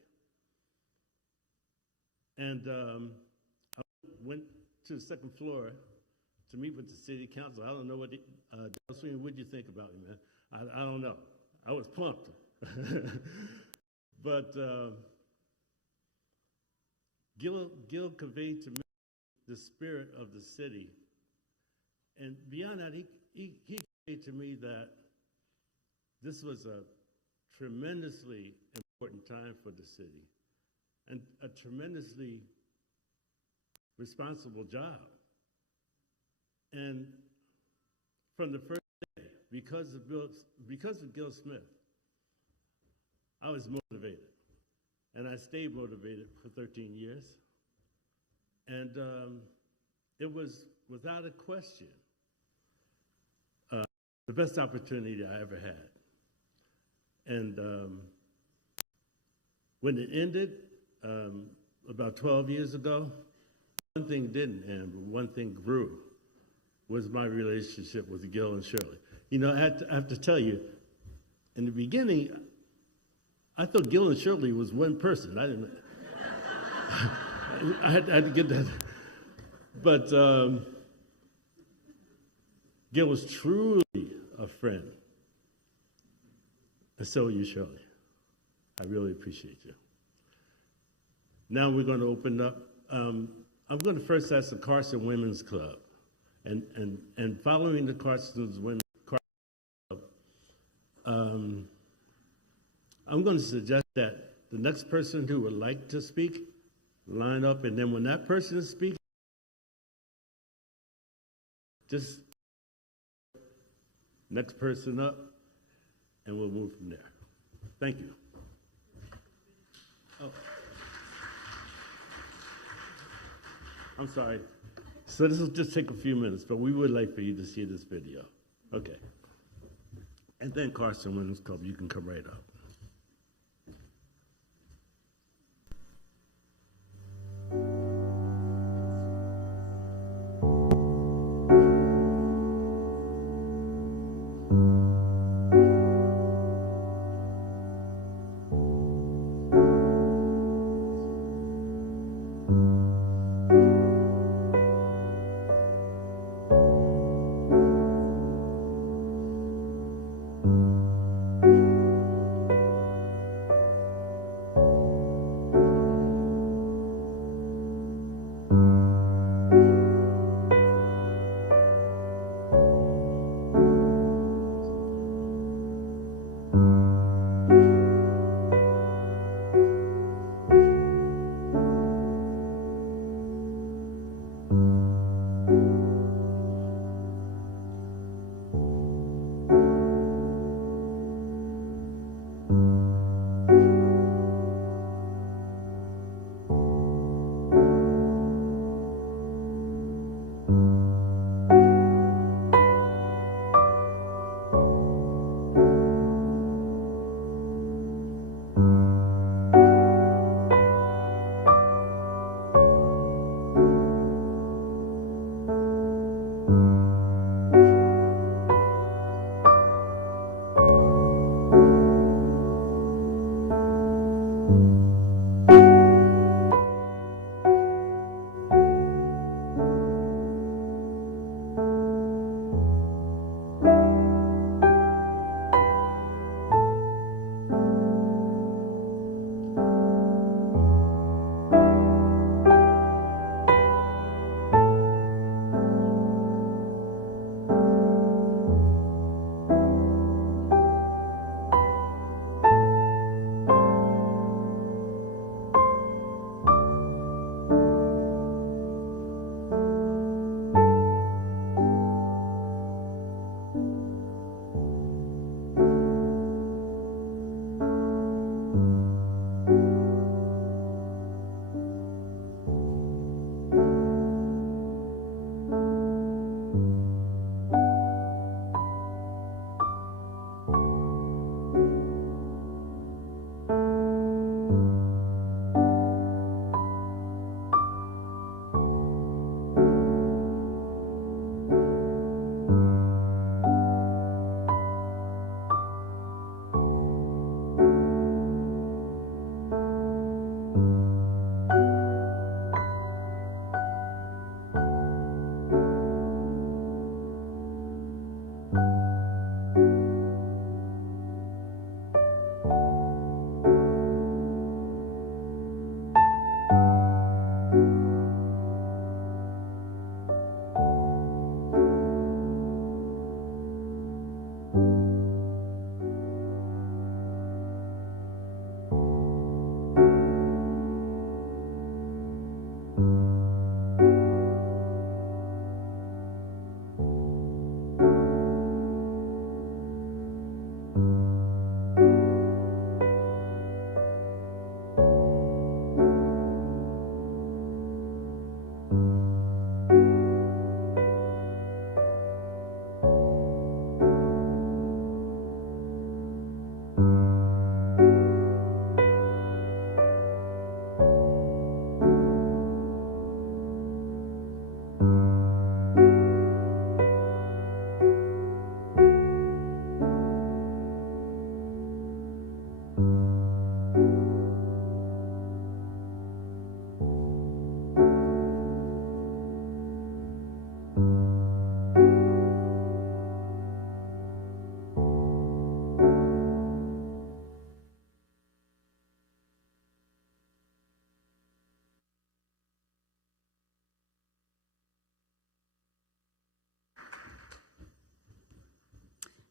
And I went to the second floor to meet with the city council. I don't know what, Darrell Sweeney, what'd you think about me, man? I don't know. I was pumped. But Gil conveyed to me the spirit of the city. And beyond that, he conveyed to me that this was a tremendously important time for the city and a tremendously responsible job. And from the first day, because of Gil Smith, I was motivated. And I stayed motivated for 13 years. And it was, without a question, the best opportunity I ever had. And when it ended, about 12 years ago, one thing didn't end, but one thing grew, was my relationship with Gil and Shirley. You know, I have to tell you, in the beginning, I thought Gil and Shirley was one person. I didn't. I had to get that. But Gil was truly a friend. And so are you, Shirley. I really appreciate you. Now we're going to open up. I'm going to first ask the Carson Women's Club. And following the Carson Women's Club, I'm going to suggest that the next person who would like to speak, line up, and then when that person is speaking, just next person up, and we'll move from there. Thank you. Oh. I'm sorry. So this will just take a few minutes, but we would like for you to see this video. Okay. And then Carson Women's Club, you can come right up.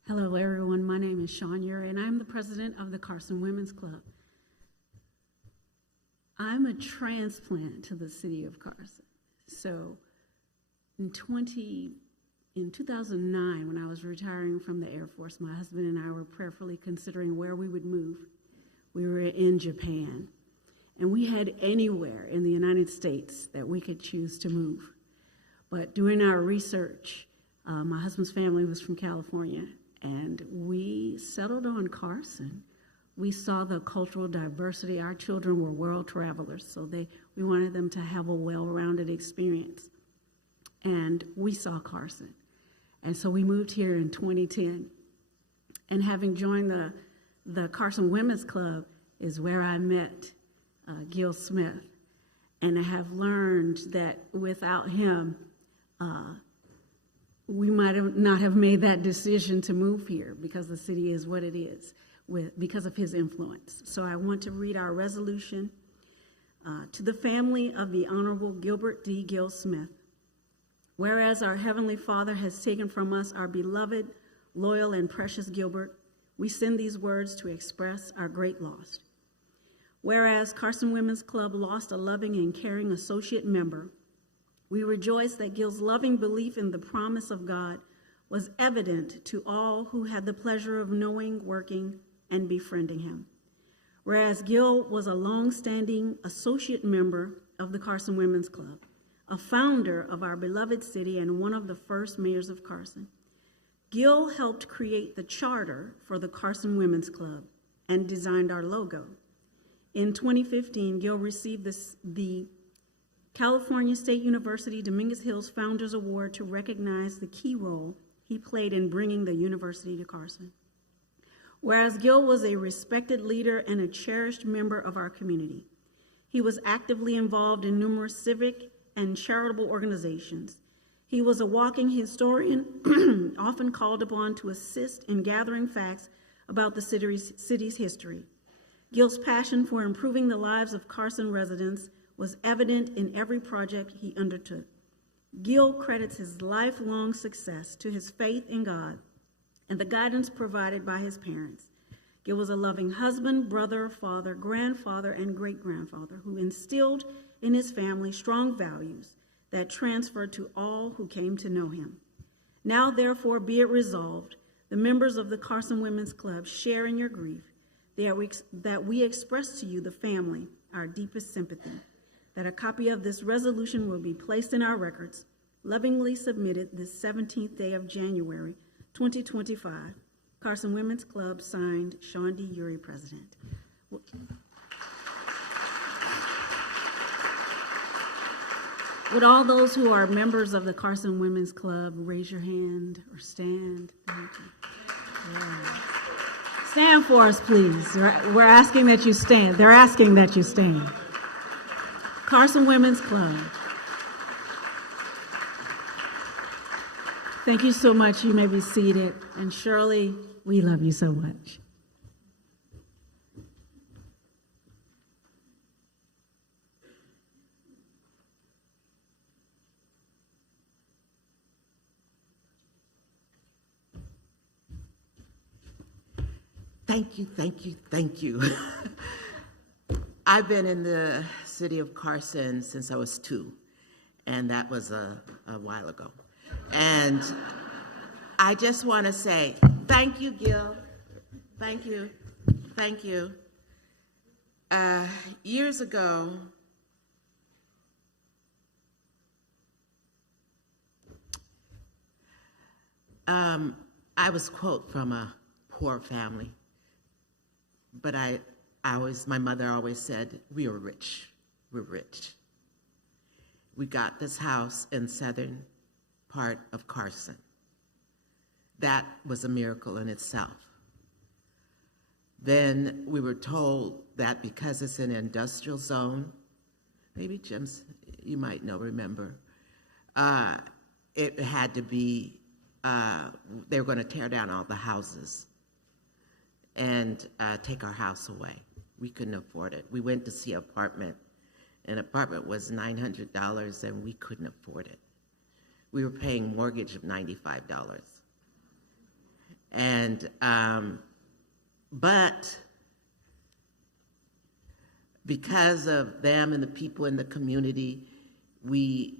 Hello, everyone. My name is Shawn Ure, and I'm the president of the Carson Women's Club. I'm a transplant to the city of Carson. So in 2009, when I was retiring from the Air Force, my husband and I were prayerfully considering where we would move. We were in Japan, and we had anywhere in the United States that we could choose to move. But doing our research, my husband's family was from California, and we settled on Carson. We saw the cultural diversity. Our children were world travelers, so we wanted them to have a well-rounded experience. And we saw Carson. And so we moved here in 2010. And having joined the Carson Women's Club is where I met Gil Smith. And I have learned that without him, we might not have made that decision to move here, because the city is what it is, because of his influence. So I want to read our resolution. To the family of the Honorable Gilbert D. Gil Smith, whereas our Heavenly Father has taken from us our beloved, loyal, and precious Gilbert, we send these words to express our great loss. Whereas Carson Women's Club lost a loving and caring associate member, we rejoice that Gil's loving belief in the promise of God was evident to all who had the pleasure of knowing, working, and befriending him. Whereas Gil was a long-standing associate member of the Carson Women's Club, a founder of our beloved city and one of the first mayors of Carson, Gil helped create the charter for the Carson Women's Club and designed our logo. In 2015, Gil received the California State University Dominguez Hills Founders Award to recognize the key role he played in bringing the university to Carson. Whereas Gil was a respected leader and a cherished member of our community, he was actively involved in numerous civic and charitable organizations. He was a walking historian, often called upon to assist in gathering facts about the city's history. Gil's passion for improving the lives of Carson residents was evident in every project he undertook. Gil credits his lifelong success to his faith in God and the guidance provided by his parents. Gil was a loving husband, brother, father, grandfather, and great-grandfather who instilled in his family strong values that transferred to all who came to know him. Now, therefore, be it resolved, the members of the Carson Women's Club share in your grief, that we express to you, the family, our deepest sympathy, that a copy of this resolution will be placed in our records, lovingly submitted this 17th day of January, 2025. Carson Women's Club, signed, Sean D. Urey, President. Would all those who are members of the Carson Women's Club raise your hand or stand? Thank you. Yeah. Stand for us, please. We're asking that you stand. They're asking that you stand. Carson Women's Club. Thank you so much. You may be seated. And Shirley, we love you so much. Thank you, thank you, thank you. I've been in the city of Carson since I was 2, and that was a while ago. And I just want to say thank you, Gil. Thank you, thank you. Years ago, I was, quote, from a poor family. But my mother always said, we are rich, we're rich. We got this house in southern part of Carson. That was a miracle in itself. Then we were told that because it's an industrial zone, maybe Jim's, you might remember, it had to be, they were gonna tear down all the houses and take our house away. We couldn't afford it. We went to see an apartment. An apartment was $900 and we couldn't afford it. We were paying mortgage of $95. And, but because of them and the people in the community, we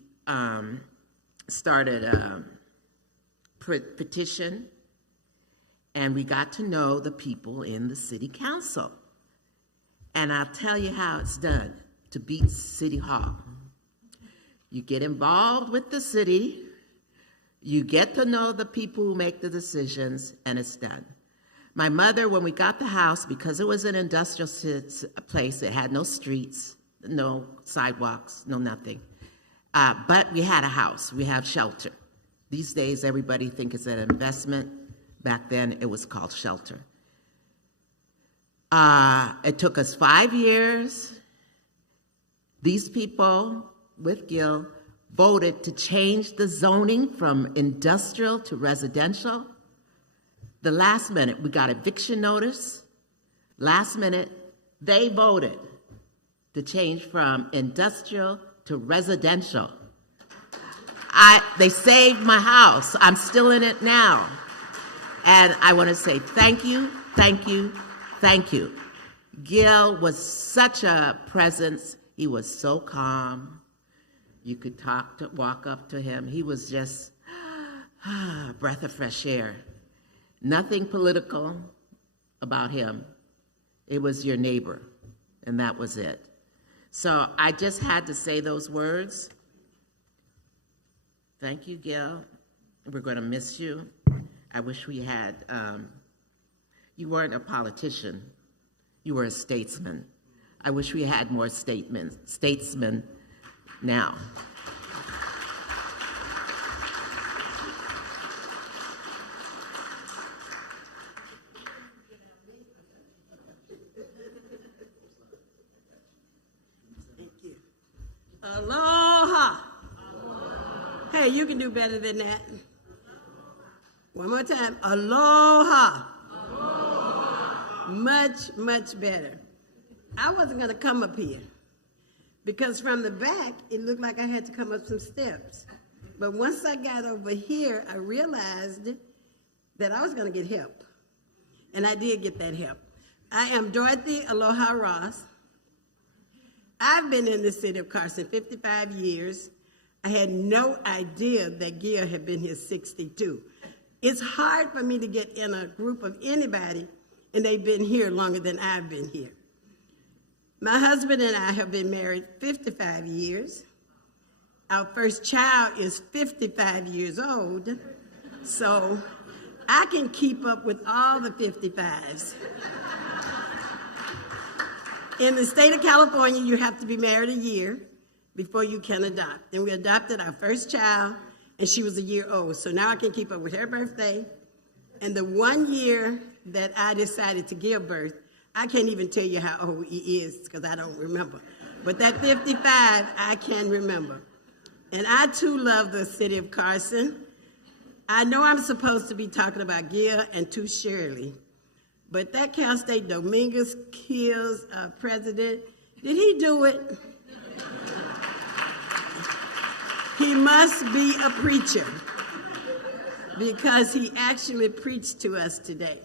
started a petition, and we got to know the people in the city council. And I'll tell you how it's done to beat City Hall. You get involved with the city, You get to know the people who make the decisions, and it's done. My mother, when we got the house, because it was an industrial place, it had no streets, no sidewalks, no nothing. But we had a house, we have shelter. These days, everybody thinks it's an investment. Back then, it was called shelter. It took us 5 years. These people with Gil voted to change the zoning from industrial to residential. The last minute, we got eviction notice. Last minute, they voted to change from industrial to residential. They saved my house. I'm still in it now. And I want to say thank you, thank you, thank you. Gil was such a presence. He was so calm. You could walk up to him. He was just a breath of fresh air. Nothing political about him. It was your neighbor, and that was it. So I just had to say those words. Thank you, Gil. We're going to miss you. I wish we had, you weren't a politician. You were a statesman. I wish we had more statesmen now. Aloha. Hey, you can do better than that. One more time. Aloha. Aloha. Much, much better. I wasn't going to come up here because from the back, it looked like I had to come up some steps. But once I got over here, I realized that I was going to get help. And I did get that help. I am Dorothy Aloha Ross. I've been in the city of Carson 55 years. I had no idea that Gil had been here 62. It's hard for me to get in a group of anybody, and they've been here longer than I've been here. My husband and I have been married 55 years. Our first child is 55 years old, so I can keep up with all the 55s. In the state of California, you have to be married a year before you can adopt. And we adopted our first child, and she was a year old. So now I can keep up with her birthday. And the 1 year that I decided to give birth, I can't even tell you how old he is because I don't remember. But that 55, I can remember. And I too love the city of Carson. I know I'm supposed to be talking about Gil and to Shirley, but that Cal State Dominguez kills president, did he do it? He must be a preacher because he actually preached to us today.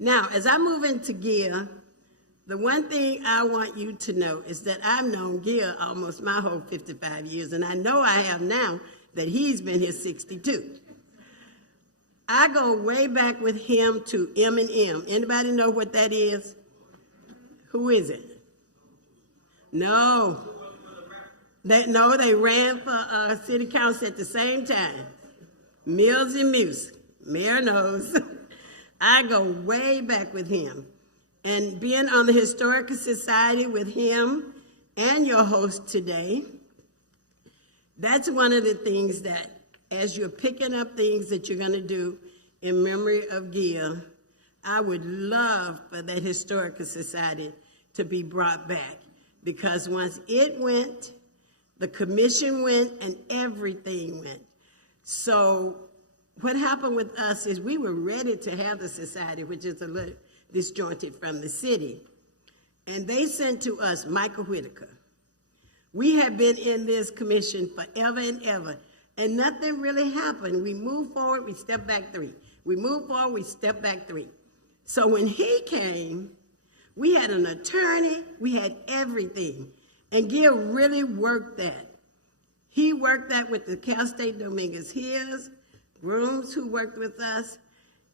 Now, as I move into Gil, the one thing I want you to know is that I've known Gil almost my whole 55 years, and I know I have now that he's been here 62. I go way back with him to M&M. Anybody know what that is? Who is it? No. They ran for city council at the same time. Mills and Muse. Mayor knows. I go way back with him. And being on the Historical Society with him and your host today, that's one of the things that, as you're picking up things that you're going to do in memory of Gil, I would love for that Historical Society to be brought back. Because once it went, the commission went, and everything went. So what happened with us is we were ready to have the society, which is a little disjointed from the city. And they sent to us Michael Whitaker. We have been in this commission forever and ever, and nothing really happened. We moved forward, we stepped back 3. We moved forward, we stepped back 3. So when he came, we had an attorney, we had everything. And Gil really worked that. He worked that with the Cal State Dominguez Hills, grooms who worked with us,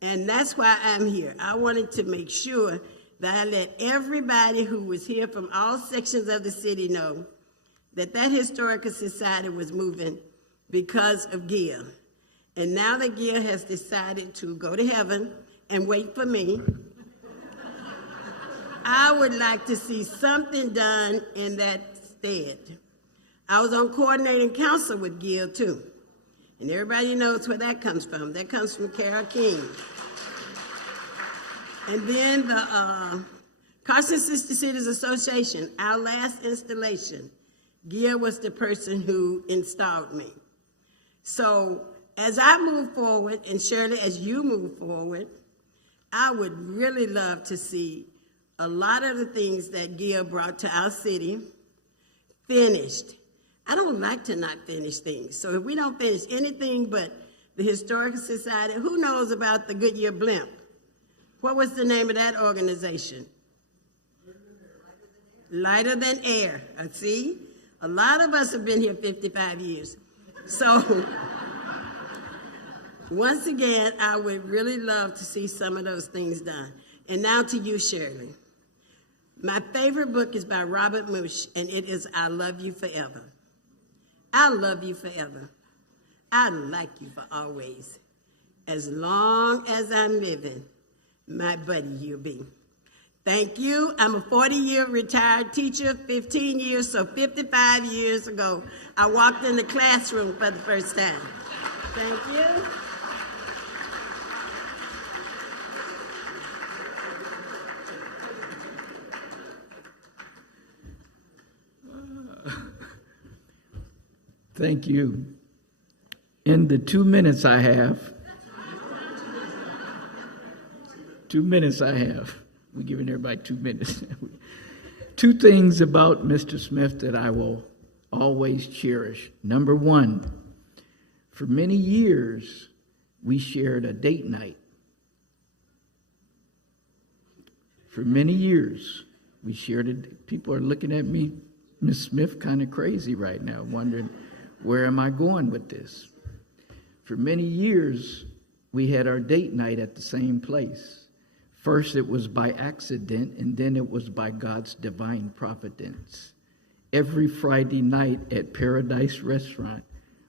and that's why I'm here. I wanted to make sure that I let everybody who was here from all sections of the city know that that Historical Society was moving because of Gil. And now that Gil has decided to go to heaven and wait for me, I would like to see something done in that stead. I was on coordinating council with Gil too. And everybody knows where that comes from. That comes from Carol King. And then the Carson Sister Cities Association, our last installation, Gil was the person who installed me. So as I move forward, and Shirley, as you move forward, I would really love to see a lot of the things that Gil brought to our city finished. I don't like to not finish things. So if we don't finish anything but the Historical Society, who knows about the Goodyear blimp? What was the name of that organization? Lighter Than Air. See? A lot of us have been here 55 years. So once again, I would really love to see some of those things done. And now to you, Shirley. My favorite book is by Robert Mush, and it is I Love You Forever. I love you forever. I like you for always. As long as I'm living, my buddy you'll be. Thank you. I'm a 40-year retired teacher, 15 years, so 55 years ago, I walked in the classroom for the first time. Thank you. Thank you. In the 2 minutes I have, we're giving everybody 2 minutes. 2 things about Mr. Smith that I will always cherish. Number one, for many years, we shared a date night. For many years, we shared it. People are looking at me, Ms. Smith, kind of crazy right now, wondering, where am I going with this? For many years, we had our date night at the same place. First, it was by accident, and then it was by God's divine providence. Every Friday night at Paradise Restaurant,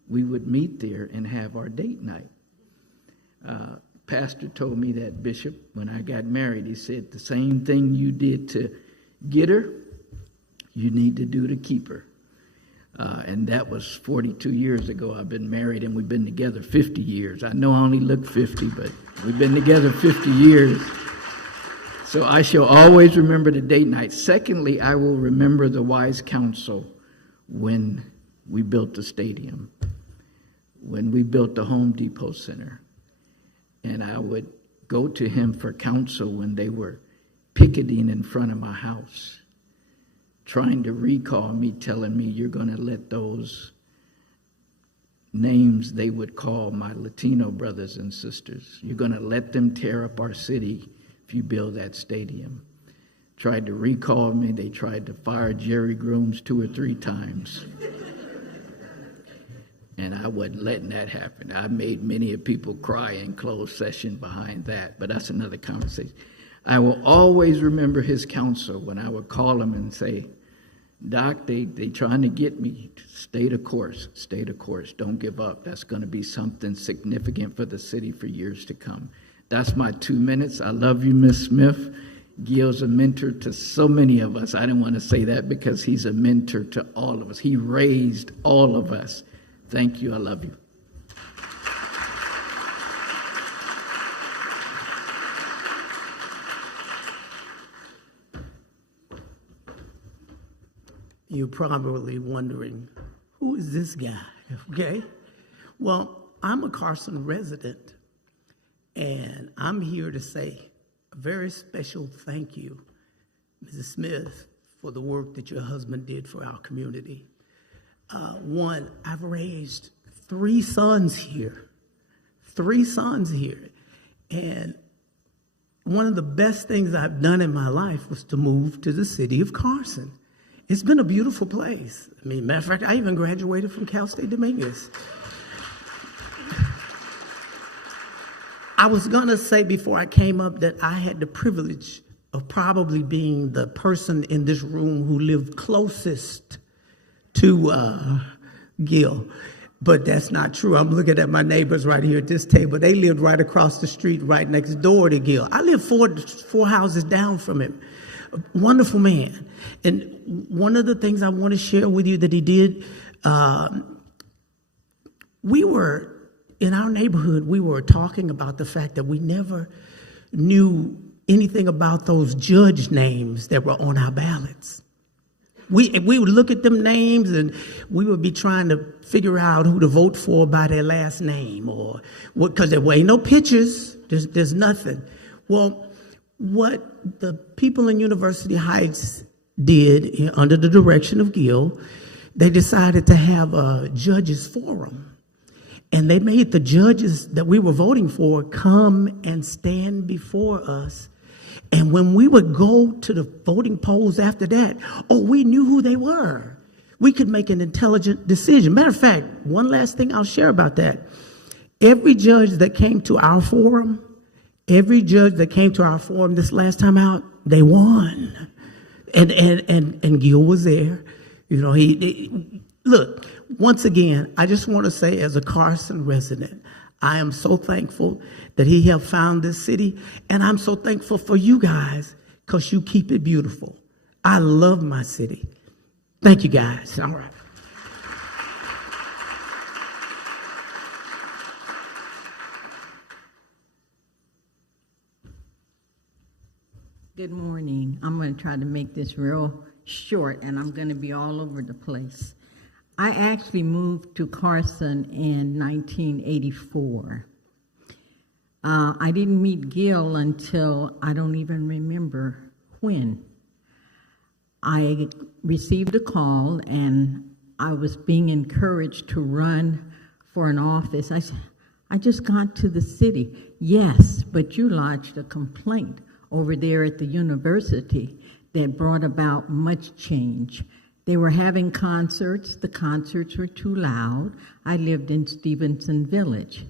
we would meet there and have our date night. Pastor told me that, Bishop, when I got married, he said, the same thing you did to get her, you need to do to keep her. And that was 42 years ago. I've been married and we've been together 50 years. I know I only look 50, but we've been together 50 years. So I shall always remember the date night. Secondly, I will remember the wise counsel when we built the stadium, when we built the Home Depot Center. And I would go to him for counsel when they were picketing in front of my house, trying to recall me, telling me, you're going to let those names they would call my Latino brothers and sisters, you're going to let them tear up our city if you build that stadium. Tried to recall me. They tried to fire Jerry Grooms 2 or 3 times. And I wasn't letting that happen. I made many of people cry in closed session behind that, but that's another conversation. I will always remember his counsel when I would call him and say, Doc, they trying to get me. Stay the course. Stay the course. Don't give up. That's going to be something significant for the city for years to come. That's my 2 minutes. I love you, Miss Smith. Gil's a mentor to so many of us. I didn't want to say that because he's a mentor to all of us. He raised all of us. Thank you. I love you. You're probably wondering, who is this guy? Okay. Well, I'm a Carson resident, and I'm here to say a very special thank you, Mrs. Smith, for the work that your husband did for our community. One, I've raised 3 sons here. 3 sons here. And one of the best things I've done in my life was to move to the city of Carson. It's been a beautiful place. I mean, matter of fact, I even graduated from Cal State Dominguez. I was going to say before I came up that I had the privilege of probably being the person in this room who lived closest to Gil. But that's not true. I'm looking at my neighbors right here at this table. They lived right across the street, right next door to Gil. I live four houses down from him. A wonderful man. And one of the things I want to share with you that he did, we were, in our neighborhood, we were talking about the fact that we never knew anything about those judge names that were on our ballots. We would look at them names and we would be trying to figure out who to vote for by their last name or what, because there ain't no pictures, there's nothing. Well, what the people in University Heights did under the direction of Gil, they decided to have a judges forum. And they made the judges that we were voting for come and stand before us. And when we would go to the voting polls after that, we knew who they were. We could make an intelligent decision. Matter of fact, one last thing I'll share about that. Every judge that came to our forum this last time out, they won. And Gil was there. You know, he look, once again, I just want to say as a Carson resident, I am so thankful that he helped found this city, and I'm so thankful for you guys because you keep it beautiful. I love my city. Thank you, guys. All right. Good morning. I'm going to try to make this real short, and I'm going to be all over the place. I actually moved to Carson in 1984. I didn't meet Gil until I don't even remember when. I received a call and I was being encouraged to run for an office. I said, I just got to the city. Yes, but you lodged a complaint over there at the university that brought about much change. They were having concerts. The concerts were too loud. I lived in Stevenson Village.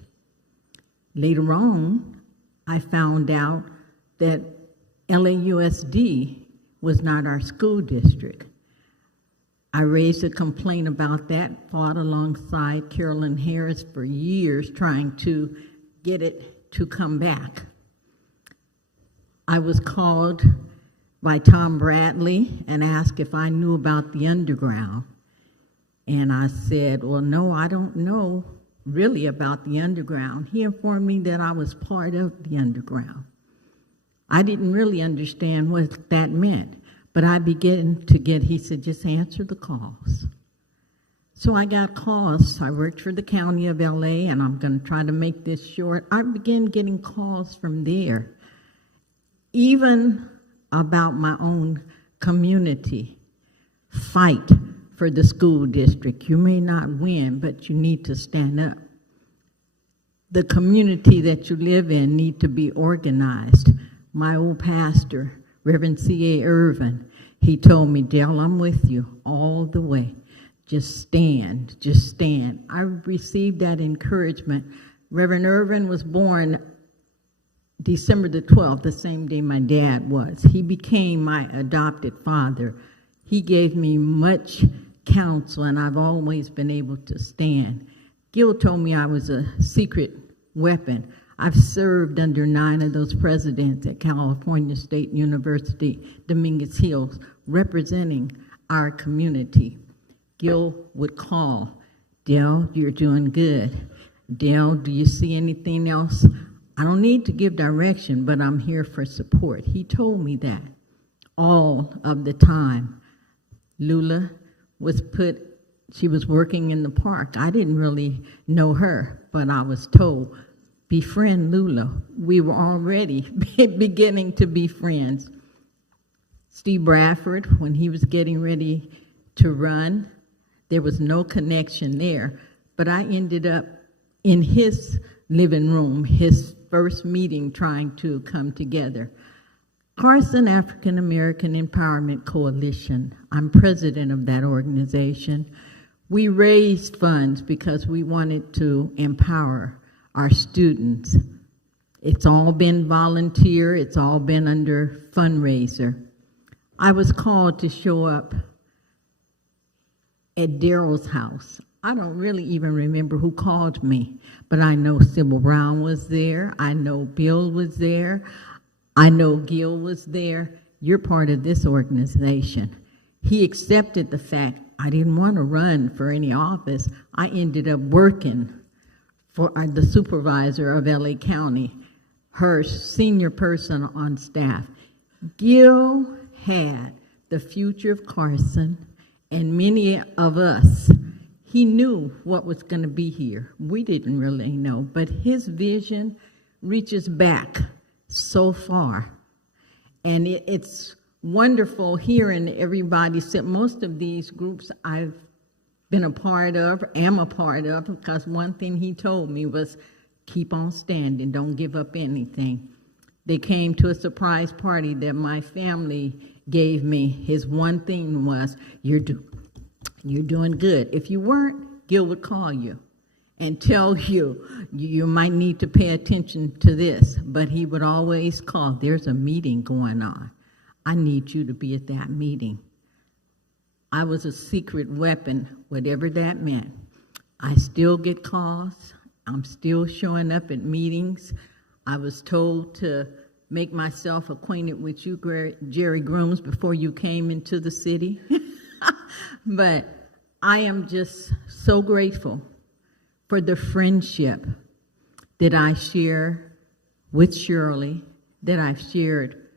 Later on, I found out that LAUSD was not our school district. I raised a complaint about that, fought alongside Carolyn Harris for years trying to get it to come back. I was called by Tom Bradley and asked if I knew about the underground. And I said, well, no, I don't know really about the underground. He informed me that I was part of the underground. I didn't really understand what that meant, but I began to get, he said, just answer the calls. So I got calls. I worked for the county of LA, and I'm going to try to make this short. I began getting calls from there, even about my own community. Fight for the school district. You may not win, but you need to stand up. The community that you live in need to be organized. My old pastor, Reverend C.A. Irvin, he told me, Dale, I'm with you all the way. Just stand, just stand. I received that encouragement. Reverend Irvin was born December the 12th, the same day my dad was. He became my adopted father. He gave me much counsel, and I've always been able to stand. Gil told me I was a secret weapon. I've served under 9 of those presidents at California State University, Dominguez Hills, representing our community. Gil would call, Dale, you're doing good. Dale, do you see anything else? I don't need to give direction, but I'm here for support. He told me that all of the time. Lula was she was working in the park. I didn't really know her, but I was told, befriend Lula. We were already beginning to be friends. Steve Bradford, when he was getting ready to run, there was no connection there, but I ended up in his living room, his first meeting trying to come together. Carson African American Empowerment Coalition. I'm president of that organization. We raised funds because we wanted to empower our students. It's all been volunteer. It's all been under fundraiser. I was called to show up at Daryl's house. I don't really even remember who called me, but I know Sybil Brown was there. I know Bill was there. I know Gil was there. You're part of this organization. He accepted the fact I didn't want to run for any office. I ended up working for the supervisor of LA County, her senior person on staff. Gil had the future of Carson, and many of us, he knew what was going to be here. We didn't really know, but his vision reaches back so far. And it's wonderful hearing everybody say, most of these groups I've been a part of, am a part of, because one thing he told me was, keep on standing, don't give up anything. They came to a surprise party that my family gave me. His one thing was, you're doing good. If you weren't, Gil would call you and tell you, you might need to pay attention to this. But he would always call, there's a meeting going on. I need you to be at that meeting. I was a secret weapon, whatever that meant. I still get calls. I'm still showing up at meetings. I was told to make myself acquainted with you, Jerry Grooms, before you came into the city. But I am just so grateful for the friendship that I share with Shirley, that I've shared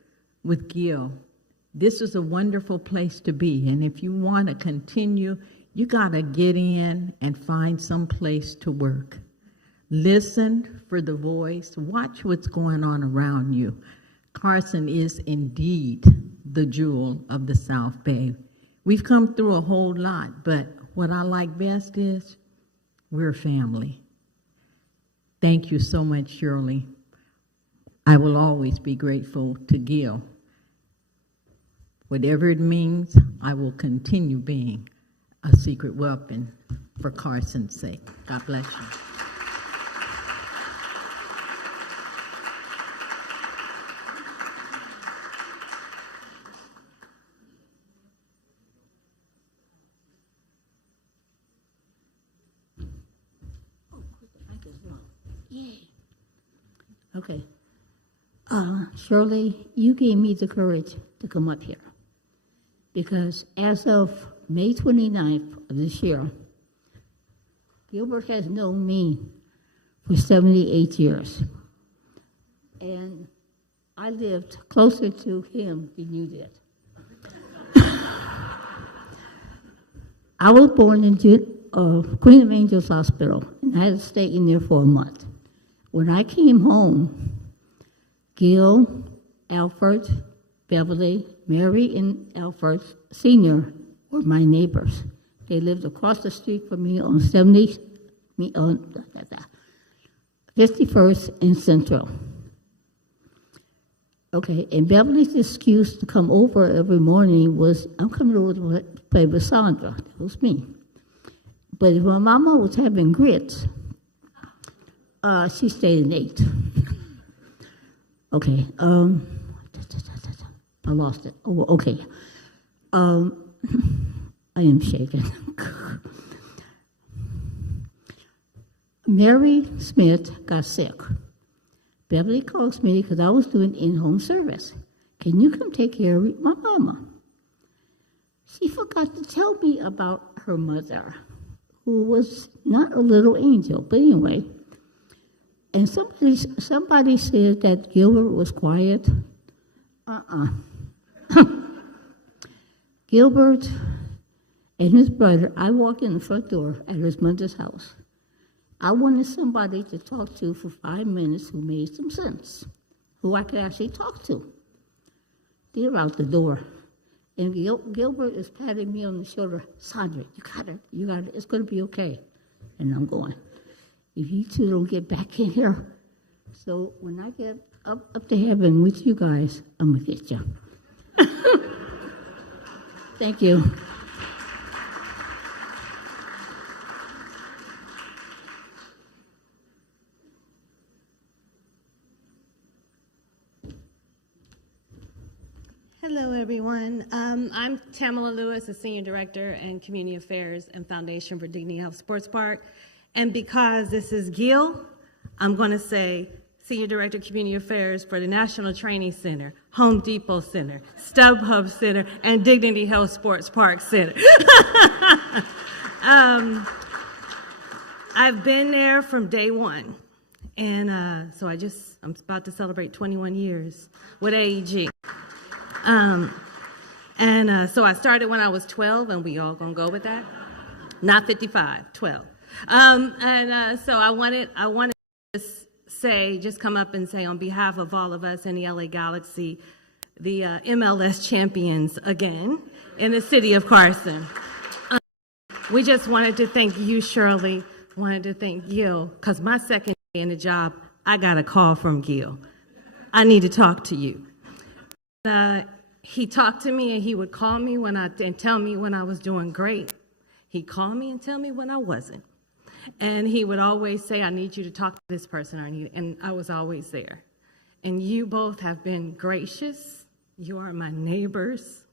with Gil. This is a wonderful place to be, and if you want to continue, you got to get in and find some place to work. Listen for the voice. Watch what's going on around you. Carson is indeed the jewel of the South Bay. We've come through a whole lot, but what I like best is we're a family. Thank you so much, Shirley. I will always be grateful to Gil. Whatever it means, I will continue being a secret weapon for Carson's sake. God bless you. Okay. Shirley, you gave me the courage to come up here because as of May 29th of this year, Gilbert has known me for 78 years. And I lived closer to him than you did. I was born in Queen of Angels Hospital, and I had to stay in there for a month. When I came home, Gil, Alfred, Beverly, Mary, and Alfred Sr. were my neighbors. They lived across the street from me on 51st and Central. Okay, and Beverly's excuse to come over every morning was, I'm coming over to play with Sandra. That was me. But if my mama was having grits, she stayed and ate. Okay, I lost it. Oh, okay. I am shaking. Mary Smith got sick. Beverly calls me because I was doing in-home service. Can you come take care of my mama? She forgot to tell me about her mother, who was not a little angel, but anyway. And somebody said that Gilbert was quiet. Gilbert and his brother, I walked in the front door at his mother's house. I wanted somebody to talk to for 5 minutes who made some sense, who I could actually talk to. They're out the door. And Gilbert is patting me on the shoulder. Sandra, you got it, it's going to be okay. And I'm going, if you two don't get back in here. So when I get up to heaven with you guys, I'm going to get you. Thank you. Hello, everyone. I'm Tamala Lewis, a Senior Director in Community Affairs and Foundation for Dignity Health Sports Park. And because this is Gil, I'm going to say Senior Director, Community Affairs for the National Training Center, Home Depot Center, StubHub Center, and Dignity Health Sports Park Center. I've been there from day one. And so I'm about to celebrate 21 years with AEG. So I started when I was 12, and we all gonna go with that? Not 55, 12. So I wanted to say, just come up and say on behalf of all of us in the LA Galaxy, the MLS champions again in the city of Carson. We just wanted to thank you, Shirley, wanted to thank Gil, because my second day in the job, I got a call from Gil. I need to talk to you. He talked to me, and he would call me and tell me when I was doing great. He'd call me and tell me when I wasn't. And he would always say, I need you to talk to this person, and I was always there. And you both have been gracious. You are my neighbors.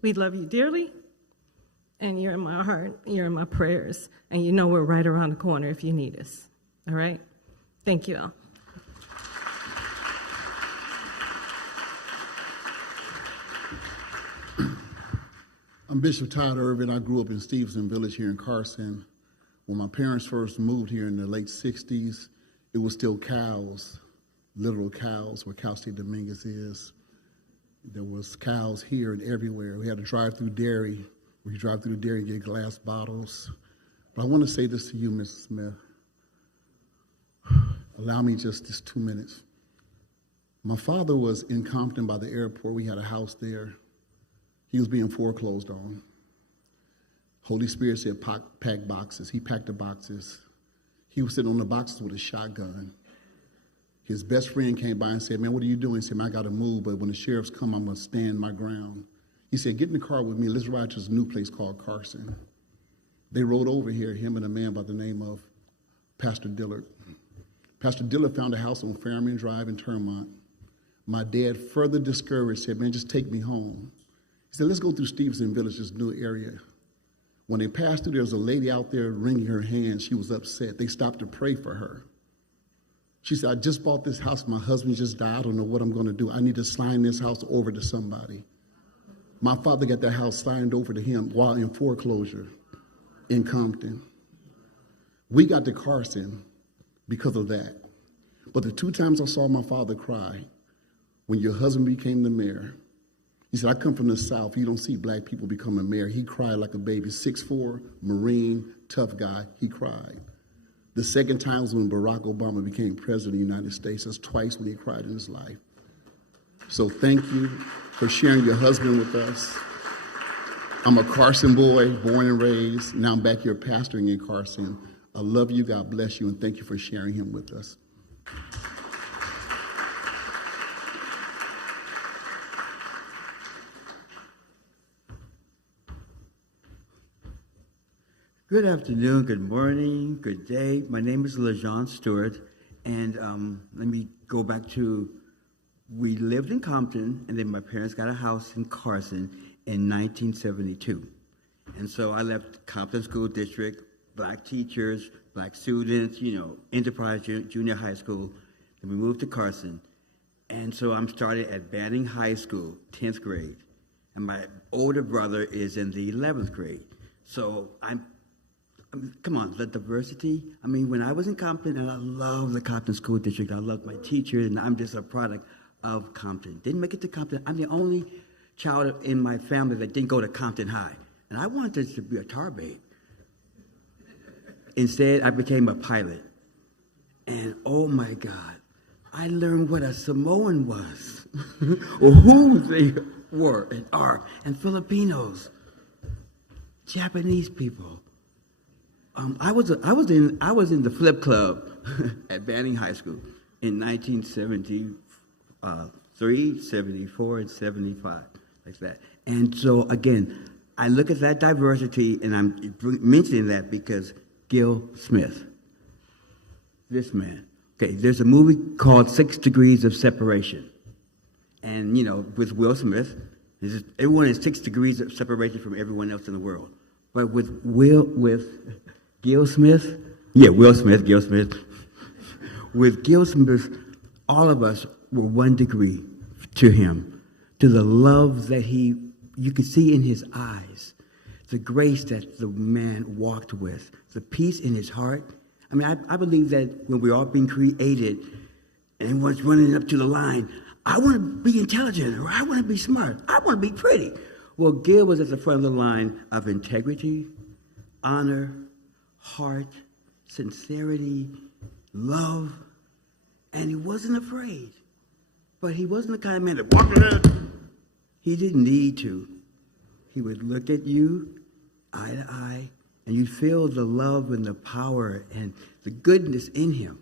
We love you dearly. And you're in my heart, you're in my prayers, and you know we're right around the corner if you need us. All right? Thank you all. I'm Bishop Todd Irvin. I grew up in Stevenson Village here in Carson. When my parents first moved here in the late 60s, it was still cows, literal cows, where Cal State Dominguez is. There was cows here and everywhere. We had a drive-through dairy. We drive through the dairy and get glass bottles. But I want to say this to you, Mrs. Smith. Allow me just 2 minutes. My father was in Compton by the airport. We had a house there. He was being foreclosed on. Holy Spirit said, pack boxes. He packed the boxes. He was sitting on the boxes with a shotgun. His best friend came by and said, man, what are you doing? He said, man, I got to move, but when the sheriffs come, I'm going to stand my ground. He said, get in the car with me. Let's ride to this new place called Carson. They rode over here, him and a man by the name of Pastor Dillard. Pastor Dillard found a house on Fairman Drive in Termont. My dad, further discouraged, said, man, just take me home. He said, let's go through Stevenson Village, this new area. When they passed through, there was a lady out there wringing her hands. She was upset. They stopped to pray for her. She said, I just bought this house. My husband just died. I don't know what I'm going to do. I need to sign this house over to somebody. My father got that house signed over to him while in foreclosure in Compton. We got to Carson because of that. But the 2 times I saw my father cry, when your husband became the mayor, he said, I come from the South. You don't see black people becoming mayor. He cried like a baby. 6'4", Marine, tough guy. He cried. The second time was when Barack Obama became president of the United States. That's twice when he cried in his life. So thank you for sharing your husband with us. I'm a Carson boy, born and raised. Now I'm back here pastoring in Carson. I love you, God bless you, and thank you for sharing him with us. Good afternoon, good morning, good day. My name is LeJean Stewart, and let me go back to, we lived in Compton, and then my parents got a house in Carson in 1972. And so I left Compton School District, black teachers, black students, Enterprise Junior High School. Then we moved to Carson. And so I'm started at Banning High School, 10th grade. And my older brother is in the 11th grade. So come on, the diversity. I mean, when I was in Compton, and I love the Compton School District, I love my teachers, and I'm just a product of Compton. Didn't make it to Compton. I'm the only child in my family that didn't go to Compton High. And I wanted to be a tar babe. Instead, I became a pilot. And oh my God, I learned what a Samoan was, or who they were and are, and Filipinos, Japanese people. I was in the flip club at Banning High School in 1973, 74, and 75, like that. And so again, I look at that diversity, and I'm mentioning that because Gil Smith, this man. Okay, there's a movie called 6 Degrees of Separation. And, you know, with Will Smith, everyone is 6 degrees of separation from everyone else in the world. But with Gil Smith, Will Smith, Gil Smith. With Gil Smith, all of us were 1 degree to him, to the love that you could see in his eyes, the grace that the man walked with, the peace in his heart. I mean, I believe that when we're all being created and everyone's running up to the line, I want to be intelligent, or I want to be smart, I want to be pretty. Well, Gil was at the front of the line of integrity, honor, heart, sincerity, love, and he wasn't afraid. But he wasn't the kind of man that walked around. He didn't need to. He would look at you eye to eye, and you'd feel the love and the power and the goodness in him.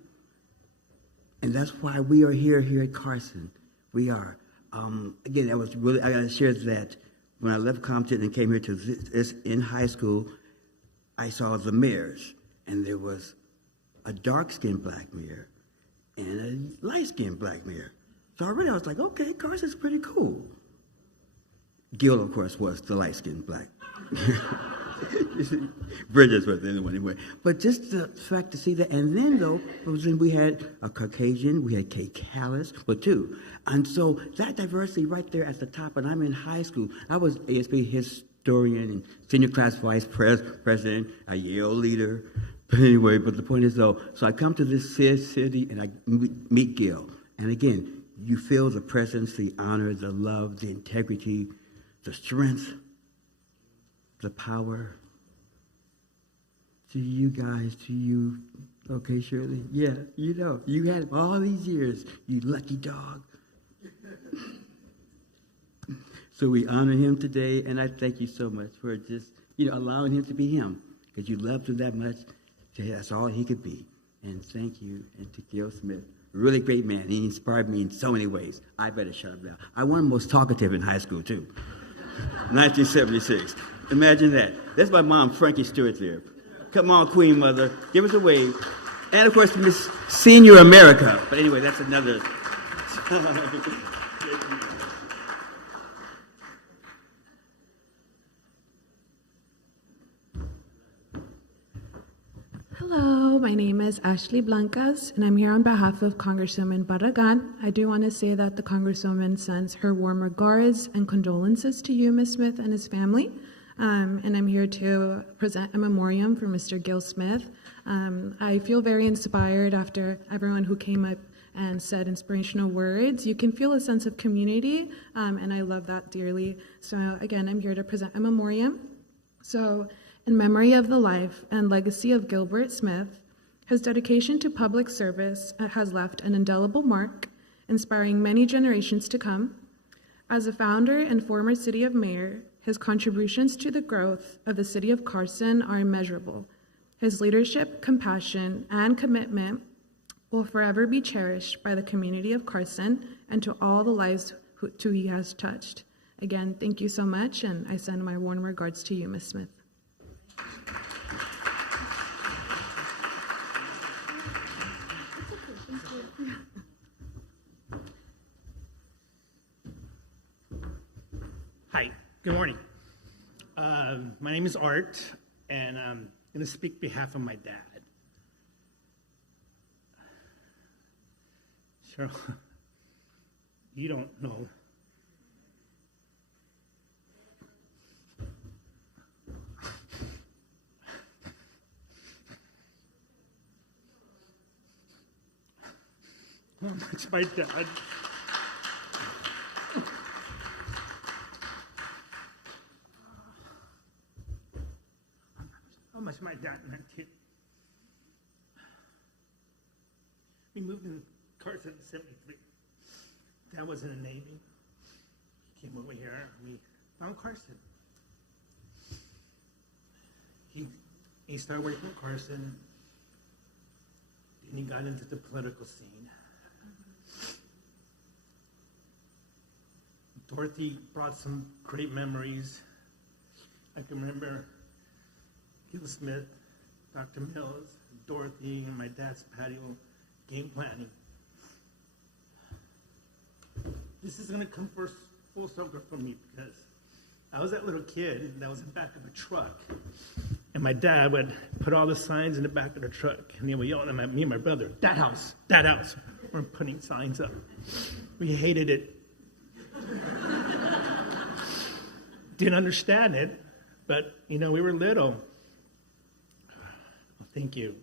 And that's why we are here at Carson. We are. Again, that was really, I got to share that when I left Compton and came here to this in high school, I saw the mayors, and there was a dark-skinned black mayor and a light-skinned black mayor. So already I was like, okay, Carson's pretty cool. Gil, of course, was the light-skinned black. Bridges was the other one anyway. But just the fact to see that, and then though, we had a Caucasian, we had Kay Callis, well, 2. And so that diversity right there at the top, and I'm in high school. I was ASP historian and senior class vice president, a Yale leader. But anyway, but the point is though, so I come to this city and I meet Gil. And again, you feel the presence, the honor, the love, the integrity, the strength, the power. To you guys, to you, okay, Shirley? Yeah, you know, you had all these years, you lucky dog. So we honor him today, and I thank you so much for just, allowing him to be him, because you loved him that much. That's all he could be. And thank you, and to Gil Smith. Really great man. He inspired me in so many ways. I better shut him down. I was most talkative in high school, too. 1976. Imagine that. That's my mom, Frankie Stewart, there. Come on, Queen Mother. Give us a wave. And, of course, Miss Senior America. But anyway, that's another. Hello, my name is Ashley Blancas, and I'm here on behalf of Congresswoman Barragan. I do want to say that the Congresswoman sends her warm regards and condolences to you, Ms. Smith, and his family. And I'm here to present a memoriam for Mr. Gil Smith. I feel very inspired after everyone who came up and said inspirational words. You can feel a sense of community, and I love that dearly. So again, I'm here to present a memoriam. So in memory of the life and legacy of Gilbert Smith, his dedication to public service has left an indelible mark, inspiring many generations to come. As a founder and former city of mayor, his contributions to the growth of the city of Carson are immeasurable. His leadership, compassion, and commitment will forever be cherished by the community of Carson and to all the lives who he has touched. Again, thank you so much, and I send my warm regards to you, Ms. Smith. Hi, good morning. My name is Art, and I'm going to speak on behalf of my dad. Cheryl, you don't know. How much my dad. How much my dad meant to. We moved in Carson in 73. Dad was in the Navy. He came over here. We found Carson. He started working at Carson. And he got into the political scene. Dorothy brought some great memories. I can remember Gil Smith, Dr. Mills, Dorothy, and my dad's patio game planning. This is going to come full circle for me because I was that little kid that was in the back of a truck. And my dad would put all the signs in the back of the truck. And they would yell at me and my brother, that house, that house. We're putting signs up. We hated it. Didn't understand it, but, we were little. Well, thank you.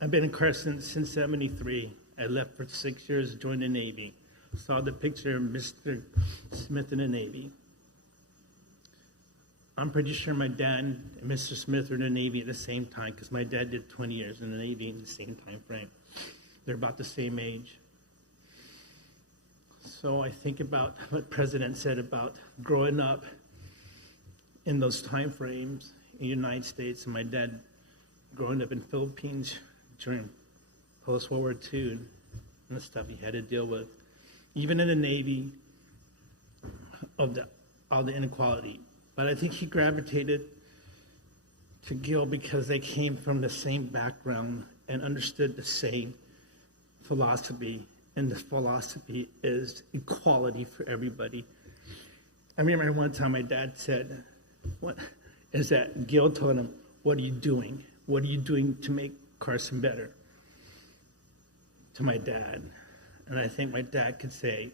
I've been in Carson since '73. I left for 6 years, joined the Navy. Saw the picture of Mr. Smith in the Navy. I'm pretty sure my dad and Mr. Smith were in the Navy at the same time because my dad did 20 years in the Navy in the same time frame. They're about the same age. So I think about what President said about growing up in those time frames in the United States, and my dad growing up in Philippines during post-World War II and the stuff he had to deal with. Even in the Navy, of all the inequality. But I think he gravitated to Gil because they came from the same background and understood the same philosophy. And the philosophy is equality for everybody. I remember one time my dad said, "What is that?" Gil told him, "What are you doing? What are you doing to make Carson better?" To my dad. And I think my dad could say,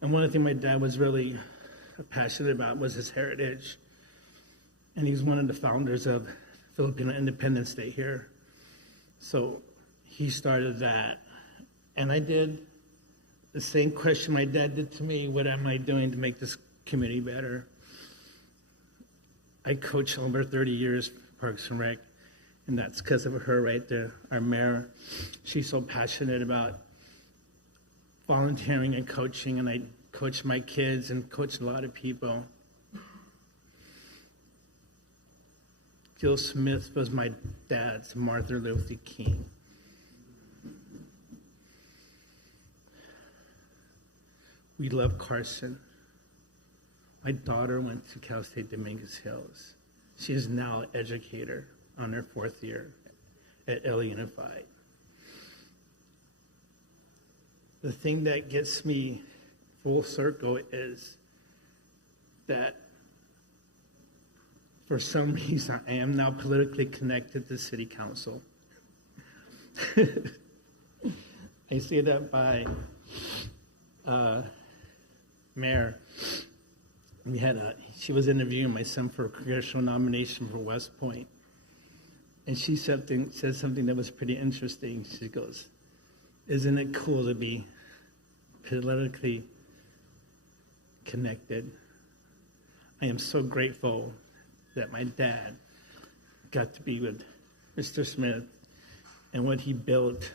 and one of the things my dad was really passionate about was his heritage. And he's one of the founders of Filipino Independence Day here. So he started that. And I did the same question my dad did to me: what am I doing to make this community better? I coached over 30 years for Parks and Rec, and that's because of her right there, our mayor. She's so passionate about volunteering and coaching, and I coached my kids and coached a lot of people. Gil Smith was my dad's Martin Luther King. We love Carson. My daughter went to Cal State Dominguez Hills. She is now an educator on her 4th year at LA Unified. The thing that gets me full circle is that for some reason I am now politically connected to City Council. I say that by Mayor. She was interviewing my son for a congressional nomination for West Point. And she said something that was pretty interesting. She goes, "Isn't it cool to be politically connected?" I am so grateful that my dad got to be with Mr. Smith and what he built.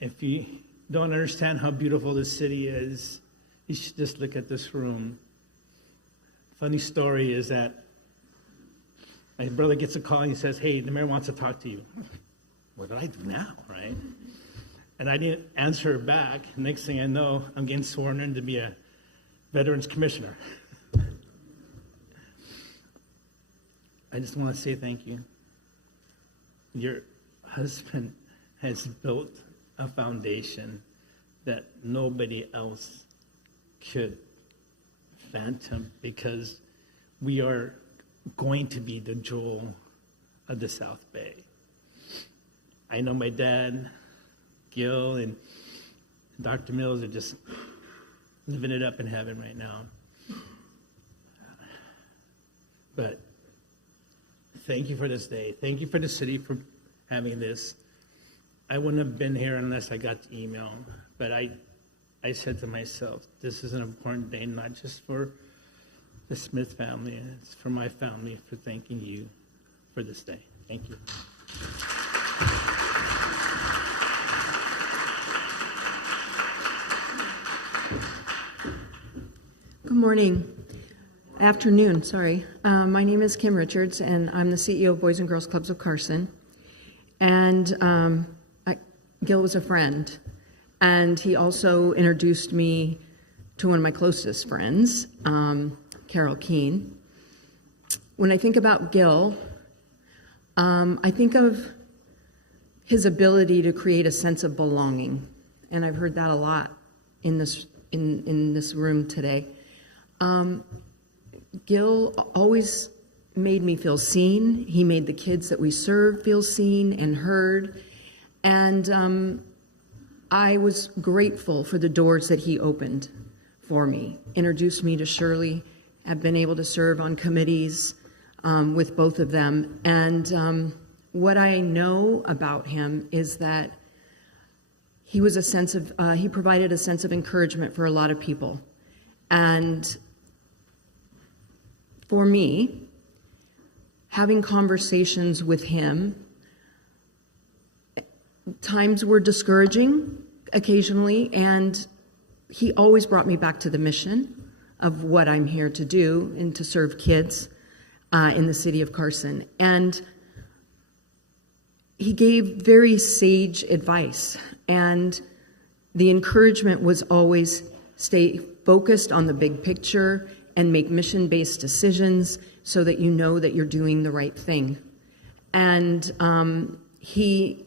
If you don't understand how beautiful this city is, you should just look at this room. Funny story is that my brother gets a call and he says, "Hey, the mayor wants to talk to you." What did I do now, right? And I didn't answer back. Next thing I know, I'm getting sworn in to be a Veterans Commissioner. I just want to say thank you. Your husband has built a foundation that nobody else could fathom, because we are going to be the jewel of the South Bay. I know my dad, Gil, and Dr. Mills are just living it up in heaven right now. But thank you for this day. Thank you for the city for having this. I wouldn't have been here unless I got the email. But I said to myself, this is an important day, not just for the Smith family, it's for my family, for thanking you for this day. Thank you. Good morning. Afternoon, sorry. My name is Kim Richards, and I'm the CEO of Boys and Girls Clubs of Carson. And Gil was a friend, and he also introduced me to one of my closest friends. Carol Keene. When I think about Gil, I think of his ability to create a sense of belonging, and I've heard that a lot in this room today. Gil always made me feel seen. He made the kids that we serve feel seen and heard, and I was grateful for the doors that he opened for me, introduced me to Shirley. I've been able to serve on committees with both of them, and what I know about him is that he was he provided a sense of encouragement for a lot of people. And for me, having conversations with him, times were discouraging occasionally, and he always brought me back to the mission of what I'm here to do and to serve kids in the city of Carson. And he gave very sage advice, and the encouragement was always stay focused on the big picture and make mission-based decisions so that you know that you're doing the right thing. And he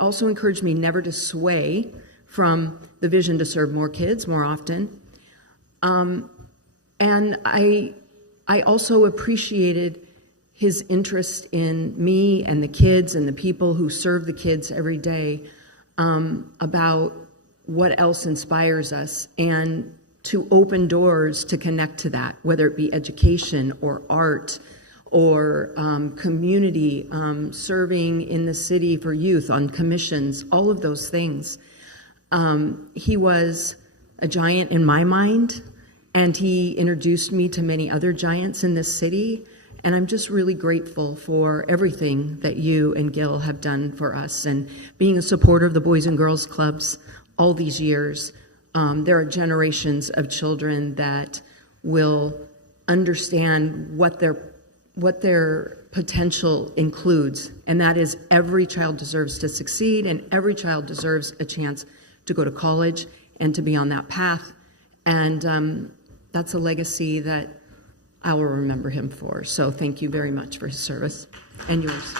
also encouraged me never to sway from the vision to serve more kids more often. And I also appreciated his interest in me and the kids and the people who serve the kids every day, about what else inspires us, and to open doors to connect to that, whether it be education or art or community, serving in the city for youth on commissions, all of those things. He was a giant in my mind, and he introduced me to many other giants in this city. And I'm just really grateful for everything that you and Gil have done for us, and being a supporter of the Boys and Girls Clubs all these years. There are generations of children that will understand what their potential includes, and that is every child deserves to succeed, and every child deserves a chance to go to college and to be on that path. And that's a legacy that I will remember him for. So thank you very much for his service and yours.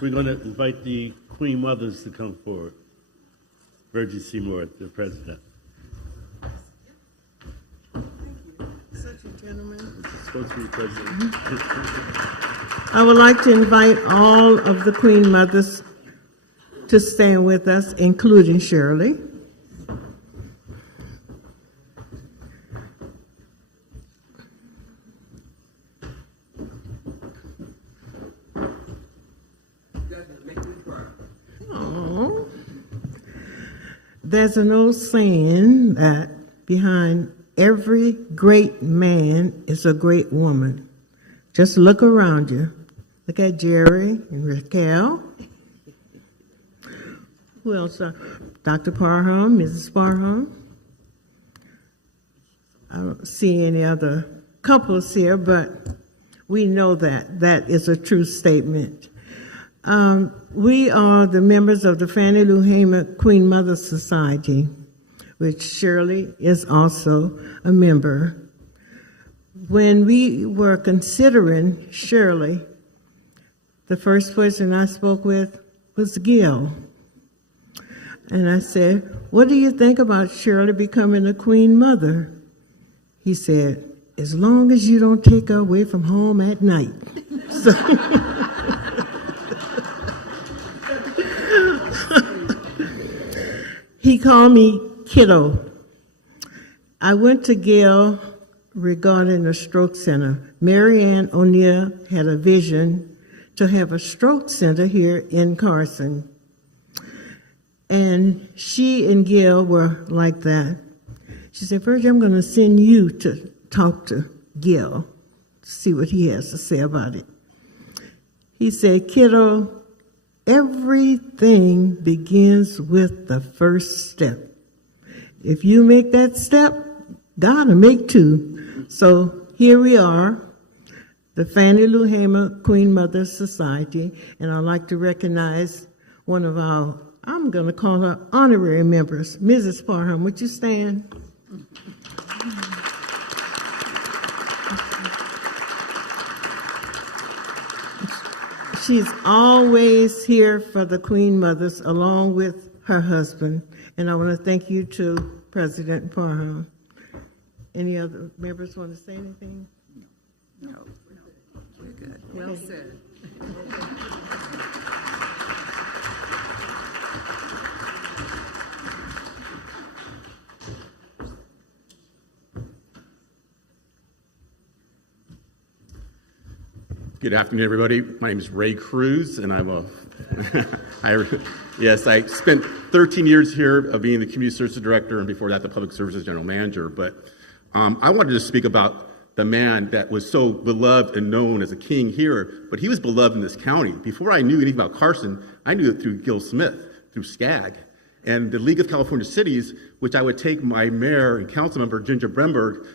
We're going to invite the Queen Mothers to come forward. Virgin Seymour, the president. Such a gentleman. Supposed to be president. I would like to invite all of the Queen Mothers to stand with us, including Shirley. Oh. There's an old saying that behind every great man is a great woman. Just look around you. Look at Jerry and Raquel. Who else? Dr. Parham, Mrs. Parham. I don't see any other couples here, but we know that. That is a true statement. We are the members of the Fannie Lou Hamer Queen Mother Society, which Shirley is also a member. When we were considering Shirley, the first person I spoke with was Gil. And I said, "What do you think about Shirley becoming a Queen Mother?" He said, "As long as you don't take her away from home at night." So he called me Kiddo. I went to Gil regarding a stroke center. Mary Ann O'Neill had a vision to have a stroke center here in Carson. And she and Gil were like that. She said, "Virgie, I'm going to send you to talk to Gil, see what he has to say about it." He said, "Kiddo, everything begins with the first step. If you make that step, God will make two." So here we are, the Fannie Lou Hamer Queen Mother Society, and I'd like to recognize one of our I'm going to call her honorary members. Mrs. Parham, would you stand? She's always here for the Queen Mothers along with her husband. And I want to thank you too, President Parham. Any other members want to say anything? No, we're good. Well said. Good afternoon, everybody. My name is Ray Cruz, and I'm I spent 13 years here of being the Community Services Director, and before that, the Public Services General Manager. But I wanted to speak about the man that was so beloved and known as a king here, but he was beloved in this county. Before I knew anything about Carson, I knew it through Gil Smith, through SCAG, and the League of California Cities, which I would take my mayor and council member, Ginger Bremberg,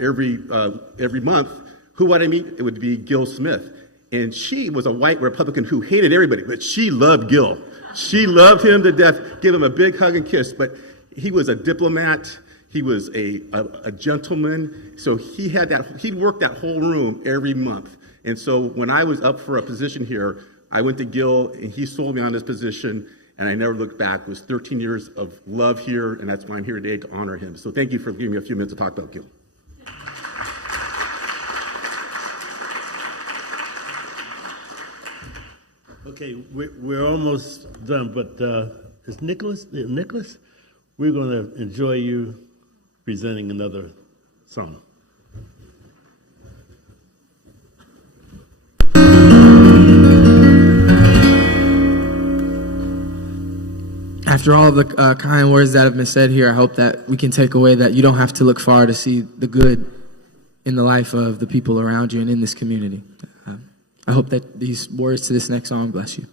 every month. Who would I meet? It would be Gil Smith. And she was a white Republican who hated everybody, but she loved Gil. She loved him to death, give him a big hug and kiss. But he was a diplomat. He was a gentleman. So he'd work that whole room every month. And so when I was up for a position here, I went to Gil, and he sold me on this position, and I never looked back. It was 13 years of love here, and that's why I'm here today, to honor him. So thank you for giving me a few minutes to talk about Gil. Okay, we're almost done, but is Nicholas? We're going to enjoy you presenting another song. After all the kind words that have been said here, I hope that we can take away that you don't have to look far to see the good in the life of the people around you and in this community. I hope that these words to this next song bless you.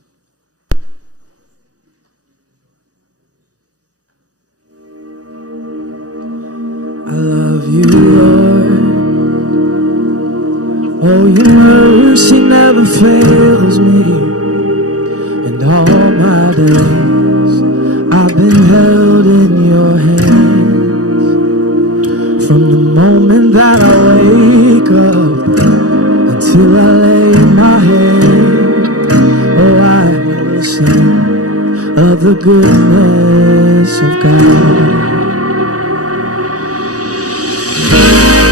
I love you, Lord. Oh, your mercy never fails me. And all my days I've been held in your hands. From the moment that I wake up until I lay my head, oh, I will sing of the goodness of God.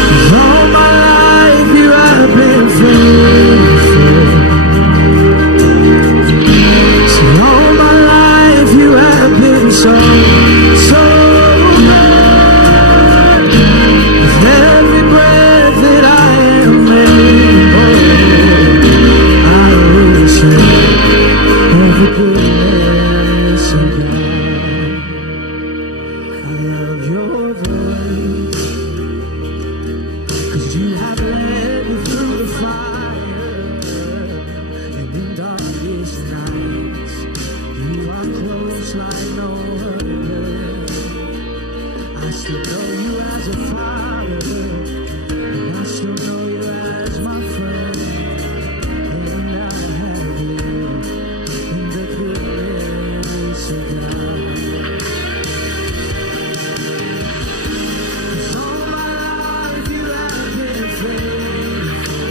'Cause all my life you have been faithful. So all my life you have been so good. With every breath that I am able, I will sing of the goodness of God. I love your voice, 'cause you have led me through the fire, and in darkest nights, you are close like no other. I still know you as a father, and I still know you as my friend, and I have lived in the goodness of God. 'Cause all my life you have been faithful.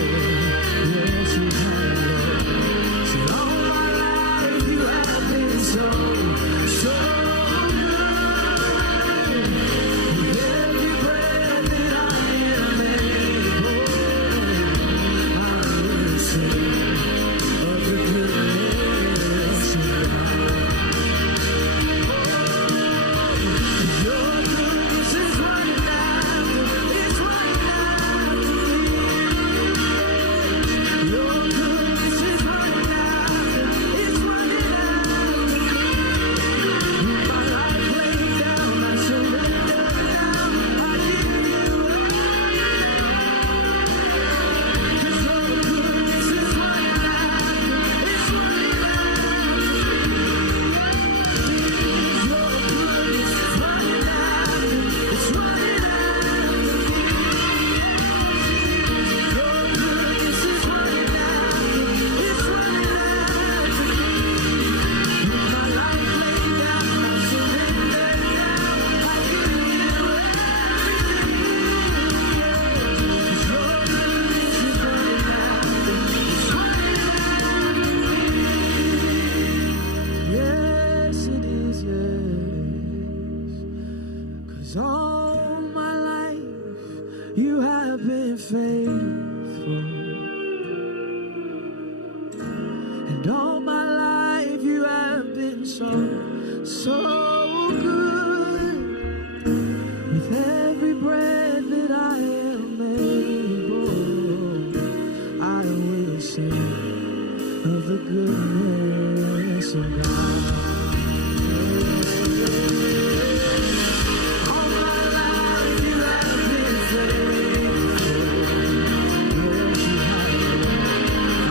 Yes, you have, Lord. See, all my life you have been so good. With 'cause all my life you have been faithful, and all my life you have been so good. With every breath that I am able, I will sing of the goodness of God. All my life you have been faithful. Yes, you have.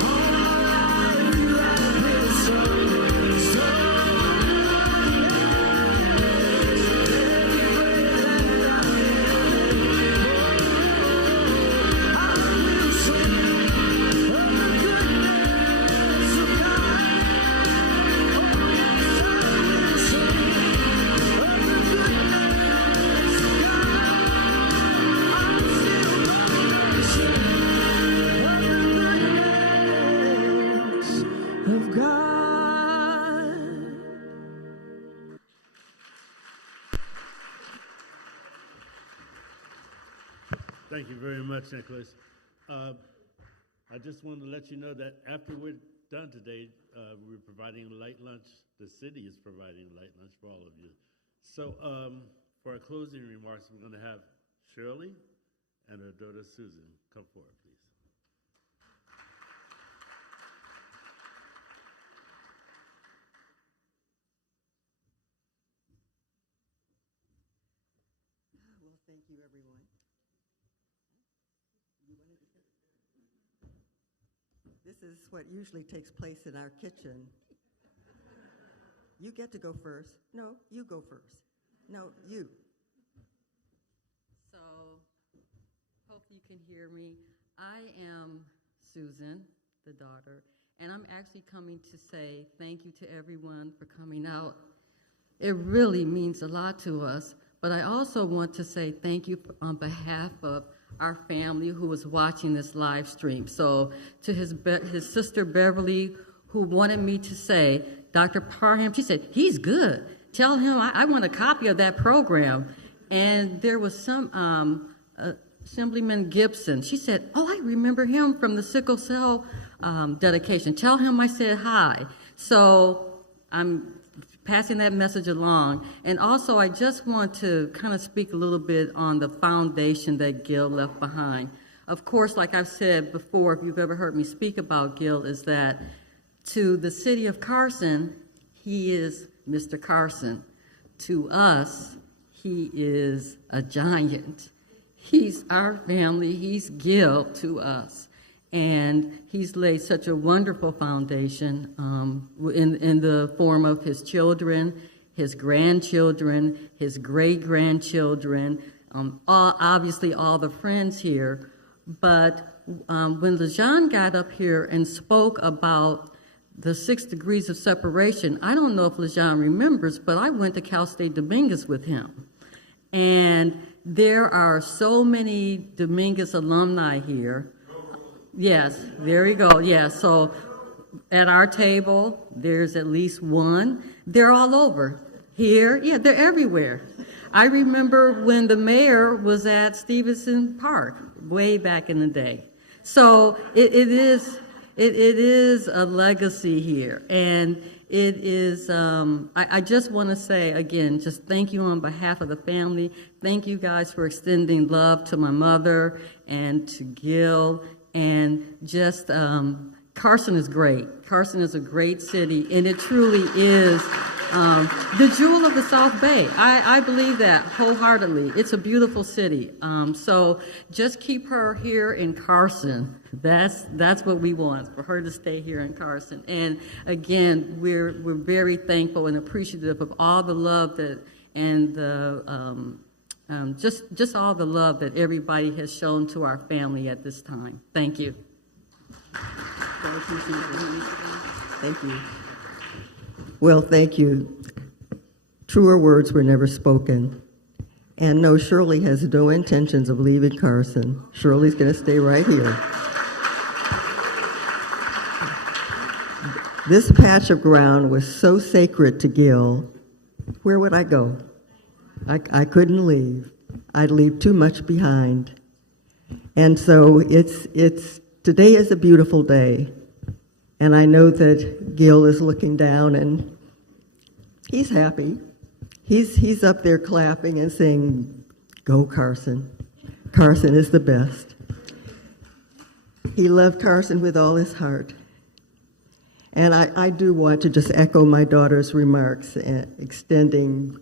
All my life you have been so of God. Thank you very much, Nicholas. I just wanted to let you know that after we're done today, we're providing a light lunch. The city is providing a light lunch for all of you. So for our closing remarks, we're going to have Shirley and her daughter Susan come forward, please. Well, thank you, everyone. This is what usually takes place in our kitchen. You get to go first. No, you go first. No, you. So, hope you can hear me. I am Susan, the daughter, and I'm actually coming to say thank you to everyone for coming out. It really means a lot to us, but I also want to say thank you on behalf of our family who was watching this live stream. So to his sister Beverly, who wanted me to say, Dr. Parham, she said, he's good. Tell him I want a copy of that program. And there was some Assemblyman Gibson. She said, oh, I remember him from the sickle cell dedication. Tell him I said hi. So I'm passing that message along. And also, I just want to kind of speak a little bit on the foundation that Gil left behind. Of course, like I've said before, if you've ever heard me speak about Gil, is that to the city of Carson, he is Mr. Carson. To us, he is a giant. He's our family. He's Gil to us. And he's laid such a wonderful foundation in the form of his children, his grandchildren, his great-grandchildren, obviously all the friends here. But when LeJean got up here and spoke about the 6 degrees of separation, I don't know if LeJean remembers, but I went to Cal State Dominguez with him. And there are so many Dominguez alumni here. Yes, there you go. Yes, so at our table, there's at least one. They're all over. Here, yeah, they're everywhere. I remember when the mayor was at Stevenson Park way back in the day. So it is a legacy here. And it is, I just want to say, again, just thank you on behalf of the family. Thank you guys for extending love to my mother and to Gil. And just, Carson is great. Carson is a great city, and it truly is the jewel of the South Bay. I believe that wholeheartedly. It's a beautiful city. So just keep her here in Carson. That's what we want, for her to stay here in Carson. And again, we're very thankful and appreciative of all the love that and the just all the love that everybody has shown to our family at this time. Thank you. Thank you. Well, thank you. Truer words were never spoken. And no, Shirley has no intentions of leaving Carson. Shirley's going to stay right here. This patch of ground was so sacred to Gil. Where would I go? I couldn't leave. I'd leave too much behind. And so today is a beautiful day. And I know that Gil is looking down and he's happy. He's up there clapping and saying, "Go Carson. Carson is the best." He loved Carson with all his heart. And I do want to just echo my daughter's remarks, extending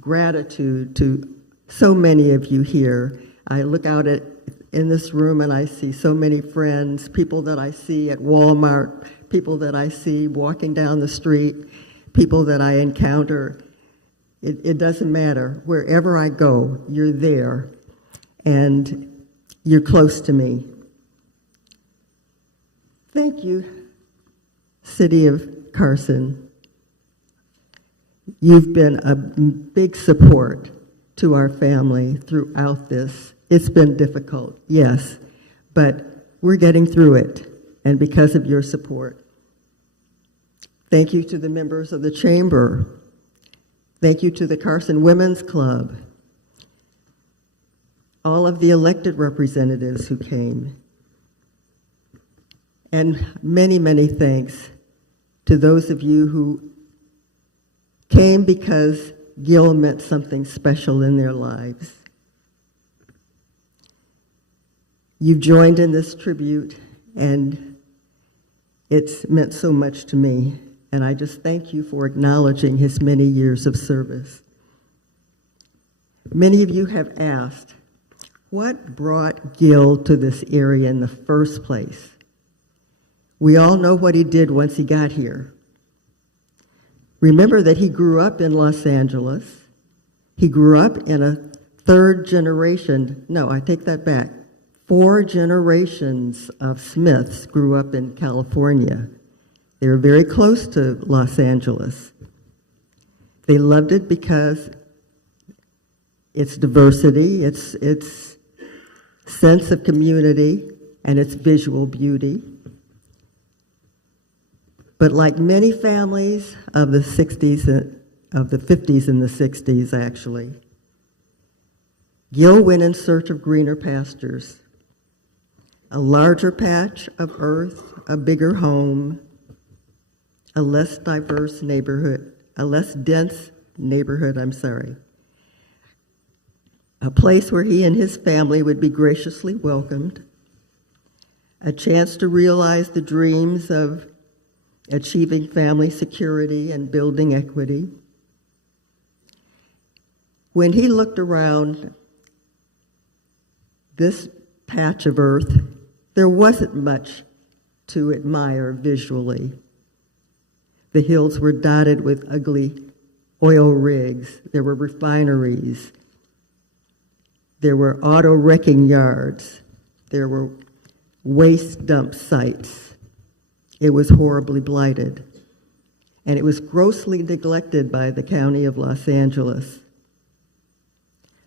gratitude to so many of you here. I look out in this room and I see so many friends, people that I see at Walmart, people that I see walking down the street, people that I encounter. It doesn't matter. Wherever I go, you're there, and you're close to me. Thank you, City of Carson. You've been a big support to our family throughout this. It's been difficult, yes, but we're getting through it, and because of your support. Thank you to the members of the Chamber. Thank you to the Carson Women's Club, all of the elected representatives who came, and many, many thanks to those of you who came because Gil meant something special in their lives. You've joined in this tribute, and it's meant so much to me. And I just thank you for acknowledging his many years of service. Many of you have asked, what brought Gil to this area in the first place? We all know what he did once he got here. Remember that he grew up in Los Angeles. He grew up in a third generation, no, I take that back. 4 generations of Smiths grew up in California. They were very close to Los Angeles. They loved it because its diversity, its sense of community, and its visual beauty. But like many families of the 60s, of the 50s and the 60s actually, Gil went in search of greener pastures, a larger patch of earth, a bigger home, a less diverse neighborhood, a less dense neighborhood, a place where he and his family would be graciously welcomed, a chance to realize the dreams of achieving family security and building equity. When he looked around this patch of earth, there wasn't much to admire visually. The hills were dotted with ugly oil rigs. There were refineries. There were auto wrecking yards. There were waste dump sites. It was horribly blighted. And it was grossly neglected by the County of Los Angeles.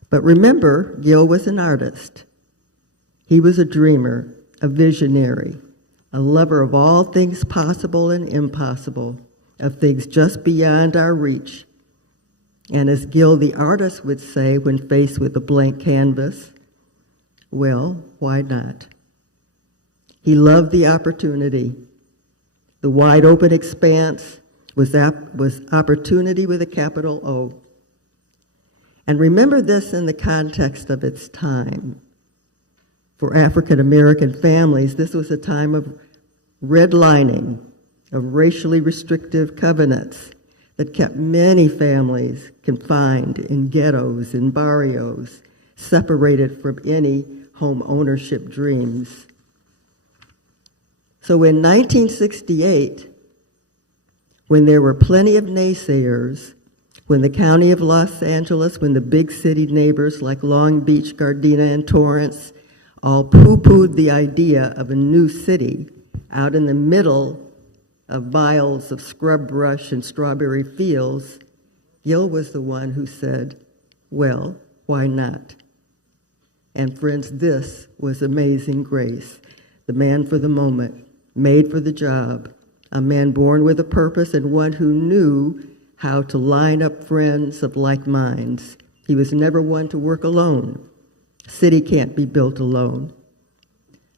But remember, Gil was an artist. He was a dreamer, a visionary, a lover of all things possible and impossible, of things just beyond our reach. And as Gil the artist would say when faced with a blank canvas, well, why not? He loved the opportunity. The wide open expanse was opportunity with a capital O. And remember this in the context of its time. For African American families, this was a time of redlining, of racially restrictive covenants that kept many families confined in ghettos and barrios, separated from any home ownership dreams. So in 1968, when there were plenty of naysayers, when the County of Los Angeles, when the big city neighbors like Long Beach, Gardena, and Torrance all poo-pooed the idea of a new city out in the middle of miles of scrub brush and strawberry fields, Gil was the one who said, well, why not? And friends, this was amazing grace. The man for the moment, made for the job, a man born with a purpose and one who knew how to line up friends of like minds He was never one to work alone. City can't be built alone.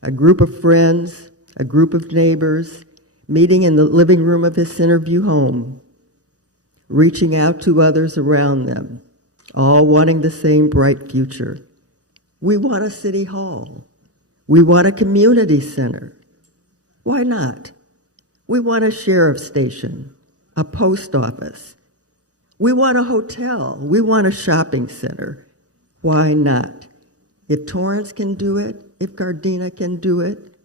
A group of friends, a group of neighbors, meeting in the living room of his Centerview home, reaching out to others around them, all wanting the same bright future. We want a city hall. We want a community center. Why not? We want a sheriff's station, a post office. We want a hotel. We want a shopping center. Why not? If Torrance can do it, if Gardena can do it,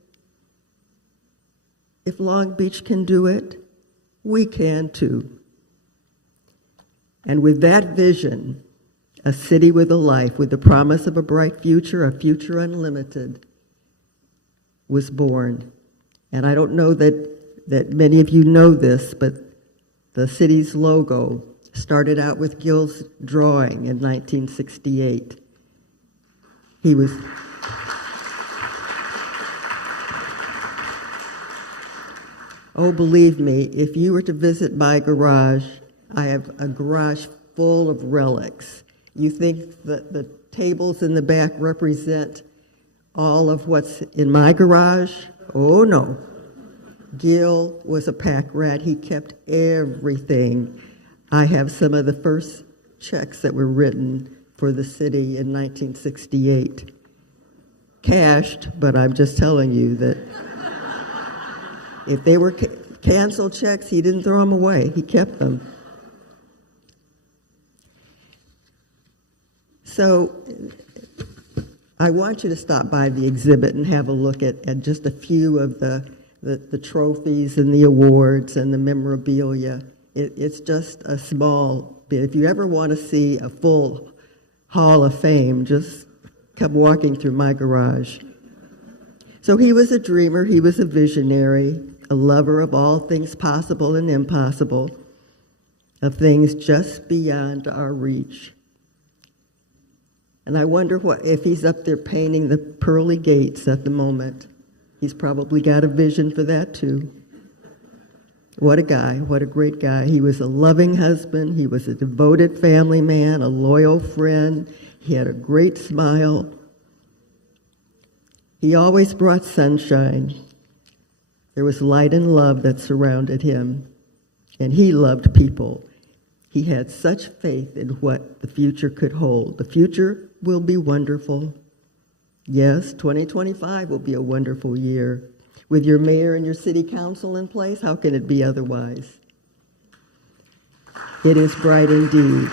if Long Beach can do it, we can too. And with that vision, a city with a life, with the promise of a bright future, a future unlimited, was born. And I don't know that many of you know this, but the city's logo started out with Gil's drawing in 1968. He was... Oh, believe me, if you were to visit my garage, I have a garage full of relics. You think that the tables in the back represent all of what's in my garage? Oh, no. Gil was a pack rat. He kept everything. I have some of the first checks that were written for the city in 1968. Cashed, but I'm just telling you that if they were canceled checks, he didn't throw them away. He kept them. So I want you to stop by the exhibit and have a look at just a few of the trophies and the awards and the memorabilia. It's just a small bit. If you ever want to see a full Hall of Fame, just come walking through my garage. So he was a dreamer, he was a visionary, a lover of all things possible and impossible, of things just beyond our reach. And I wonder if he's up there painting the pearly gates at the moment. He's probably got a vision for that too. What a guy, what a great guy. He was a loving husband, he was a devoted family man, a loyal friend, he had a great smile. He always brought sunshine. There was light and love that surrounded him, and he loved people. He had such faith in what the future could hold. The future will be wonderful. Yes, 2025 will be a wonderful year. With your mayor and your city council in place, how can it be otherwise? It is bright indeed.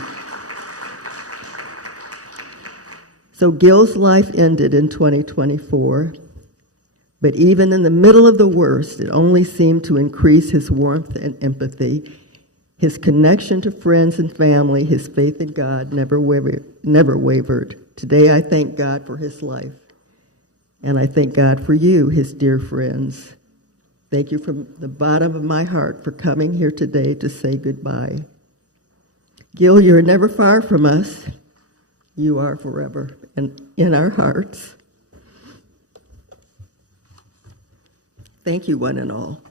So Gil's life ended in 2024, but even in the middle of the worst, it only seemed to increase his warmth and empathy. His connection to friends and family, his faith in God never wavered. Today I thank God for his life. And I thank God for you, his dear friends. Thank you from the bottom of my heart for coming here today to say goodbye. Gil, you're never far from us. You are forever and in our hearts. Thank you, one and all.